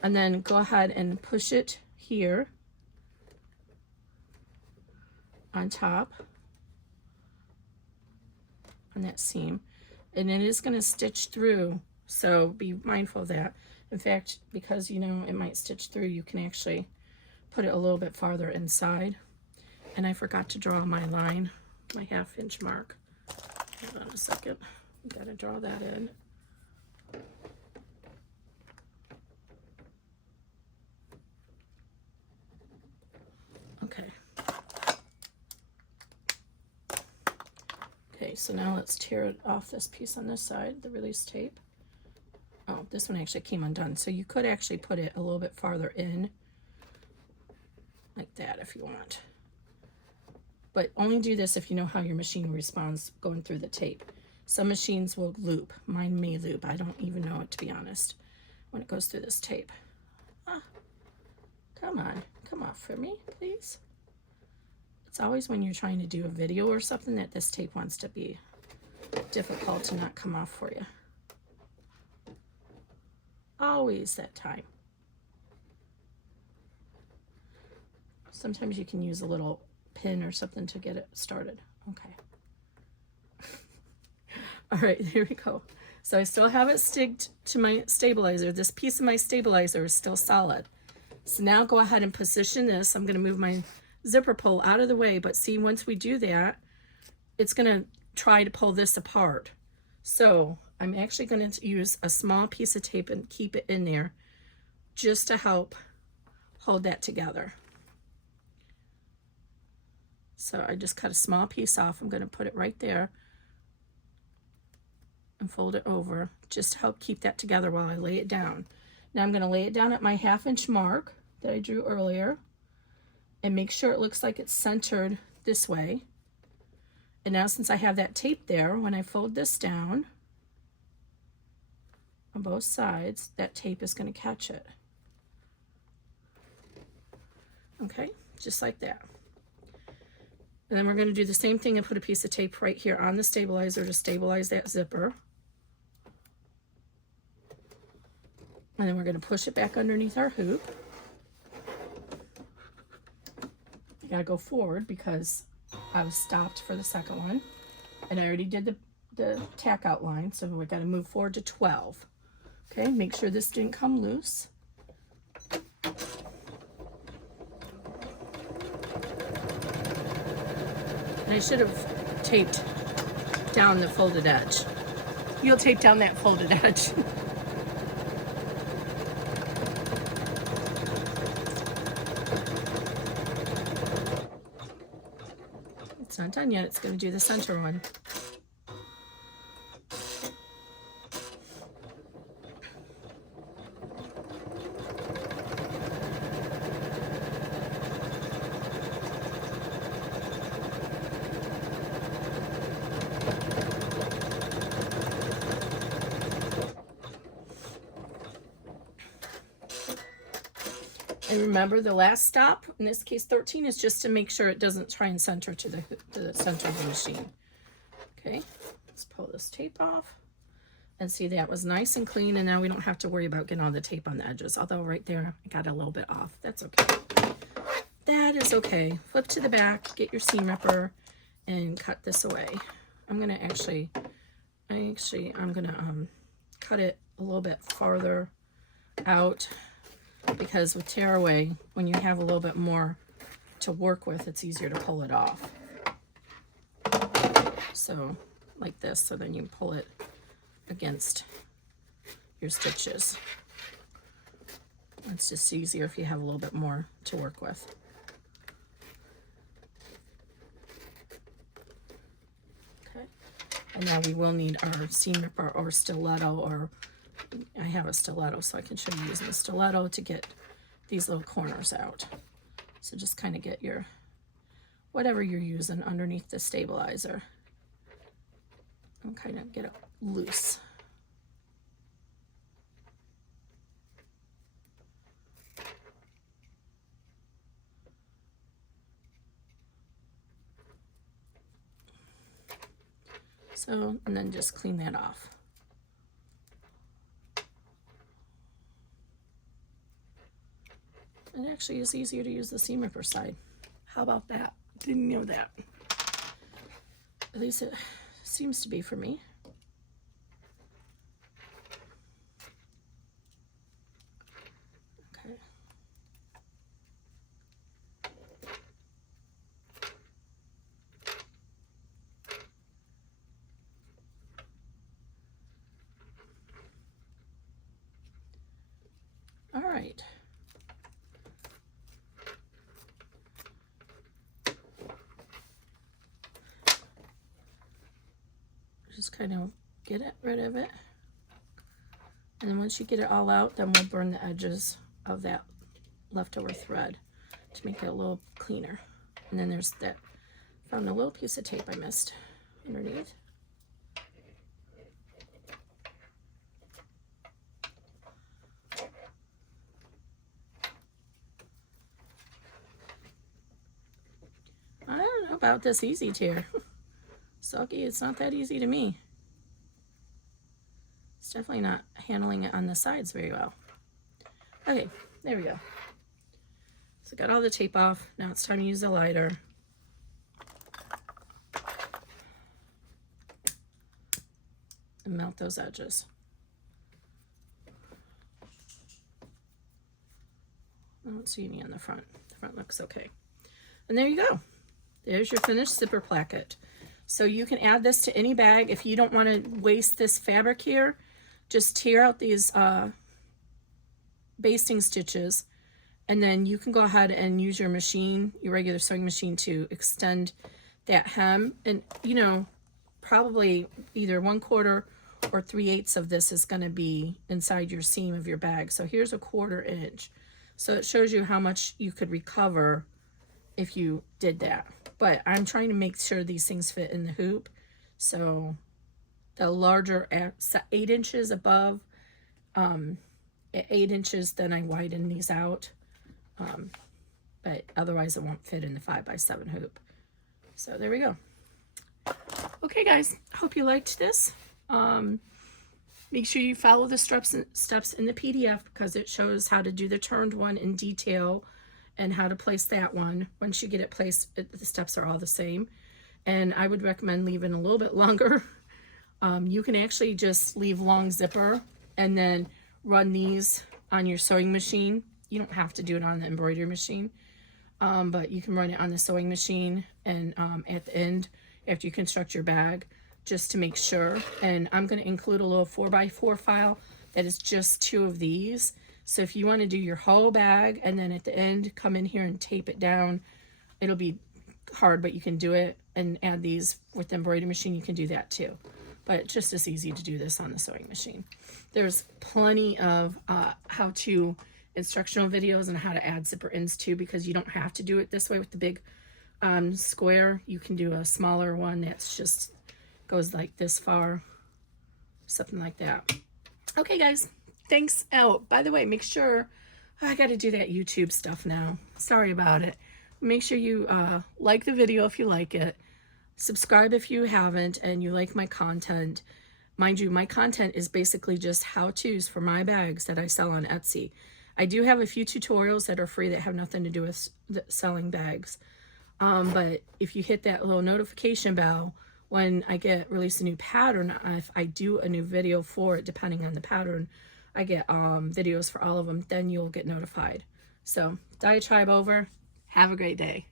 and then go ahead and push it here on top on that seam, and it is going to stitch through, so be mindful of that. In fact, because you know it might stitch through, you can actually put it a little bit farther inside. And I forgot to draw my line, my 1/2 inch mark. Hold on a second. Got to draw that in. Okay. Okay, so now let's tear it off this piece on this side, the release tape. Oh, this one actually came undone. So you could actually put it a little bit farther in, like that if you want. But only do this if you know how your machine responds going through the tape. Some machines will loop. Mine may loop. I don't even know it, to be honest, when it goes through this tape. Ah, come on. Come off for me, please. It's always when you're trying to do a video or something that this tape wants to be difficult to not come off for you. Always that time. Sometimes you can use a little pin or something to get it started. Okay. All right, here we go. So I still have it sticked to my stabilizer. This piece of my stabilizer is still solid. So now go ahead and position this. I'm going to move my zipper pull out of the way, but see, once we do that, it's going to try to pull this apart. So I'm actually going to use a small piece of tape and keep it in there just to help hold that together. So I just cut a small piece off. I'm going to put it right there and fold it over just to help keep that together while I lay it down. Now I'm going to lay it down at my 1/2 inch mark that I drew earlier and make sure it looks like it's centered this way. And now since I have that tape there, when I fold this down on both sides, that tape is going to catch it. Okay, just like that. And then we're going to do the same thing and put a piece of tape right here on the stabilizer to stabilize that zipper. And then we're going to push it back underneath our hoop. I got to go forward because I was stopped for the second one. And I already did the tack outline, so we got to move forward to 12. Okay, make sure this didn't come loose. And I should have taped down the folded edge. You'll tape down that folded edge. It's not done yet. It's going to do the center one. And remember, the last stop, in this case 13, is just to make sure it doesn't try and center to the center of the machine. Okay, let's pull this tape off. And see, that was nice and clean, and now we don't have to worry about getting all the tape on the edges. Although right there, I got a little bit off. That's okay. That is okay. Flip to the back, get your seam ripper, and cut this away. I'm gonna I'm gonna cut it a little bit farther out, because with tearaway, when you have a little bit more to work with, it's easier to pull it off. So like this, so then you pull it against your stitches. It's just easier if you have a little bit more to work with. Okay, and now we will need our seam ripper or stiletto, or I have a stiletto, so I can show you using the stiletto to get these little corners out. So just kind of get your, whatever you're using underneath the stabilizer, and kind of get it loose. So, and then just clean that off. It actually is easier to use the seam ripper side. How about that? Didn't know that. At least it seems to be for me. Okay. All right. Just kind of get rid of it. And then once you get it all out, then we'll burn the edges of that leftover thread to make it a little cleaner. And then there's that, found a little piece of tape I missed underneath. I don't know about this easy tear. Sulky, it's not that easy to me. It's definitely not handling it on the sides very well. Okay, there we go. So got all the tape off. Now it's time to use the lighter. And melt those edges. I don't see any on the front. The front looks okay. And there you go. There's your finished zipper placket. So you can add this to any bag. If you don't want to waste this fabric here, just tear out these basting stitches, and then you can go ahead and use your machine, your regular sewing machine, to extend that hem. And you know, probably either 1/4 or 3/8 of this is going to be inside your seam of your bag. So here's a 1/4 inch. So it shows you how much you could recover if you did that. But I'm trying to make sure these things fit in the hoop. So the larger at 8 inches above, at 8 inches, then I widen these out. But otherwise it won't fit in the 5x7 hoop. So there we go. Okay guys, I hope you liked this. Make sure you follow the steps in the PDF, because it shows how to do the turned one in detail and how to place that one. Once you get it placed, the steps are all the same. And I would recommend leaving a little bit longer. You can actually just leave long zipper and then run these on your sewing machine. You don't have to do it on the embroidery machine, but you can run it on the sewing machine, and at the end, after you construct your bag, just to make sure. And I'm going to include a little 4x4 file that is just 2 of these. So if you want to do your whole bag and then at the end come in here and tape it down, it'll be hard, but you can do it, and add these with the embroidery machine. You can do that too, but it's just as easy to do this on the sewing machine. There's plenty of how-to instructional videos on how to add zipper ends too, because you don't have to do it this way with the big square. You can do a smaller one that's just goes like this far, something like that. Okay guys, thanks. Oh, by the way, make sure, I got to do that YouTube stuff now. Sorry about it. Make sure you like the video if you like it. Subscribe if you haven't and you like my content. Mind you, my content is basically just how-tos for my bags that I sell on Etsy. I do have a few tutorials that are free that have nothing to do with selling bags. But if you hit that little notification bell, when I release a new pattern, if I do a new video for it, depending on the pattern, I get videos for all of them, then you'll get notified. So, diatribe over. Have a great day.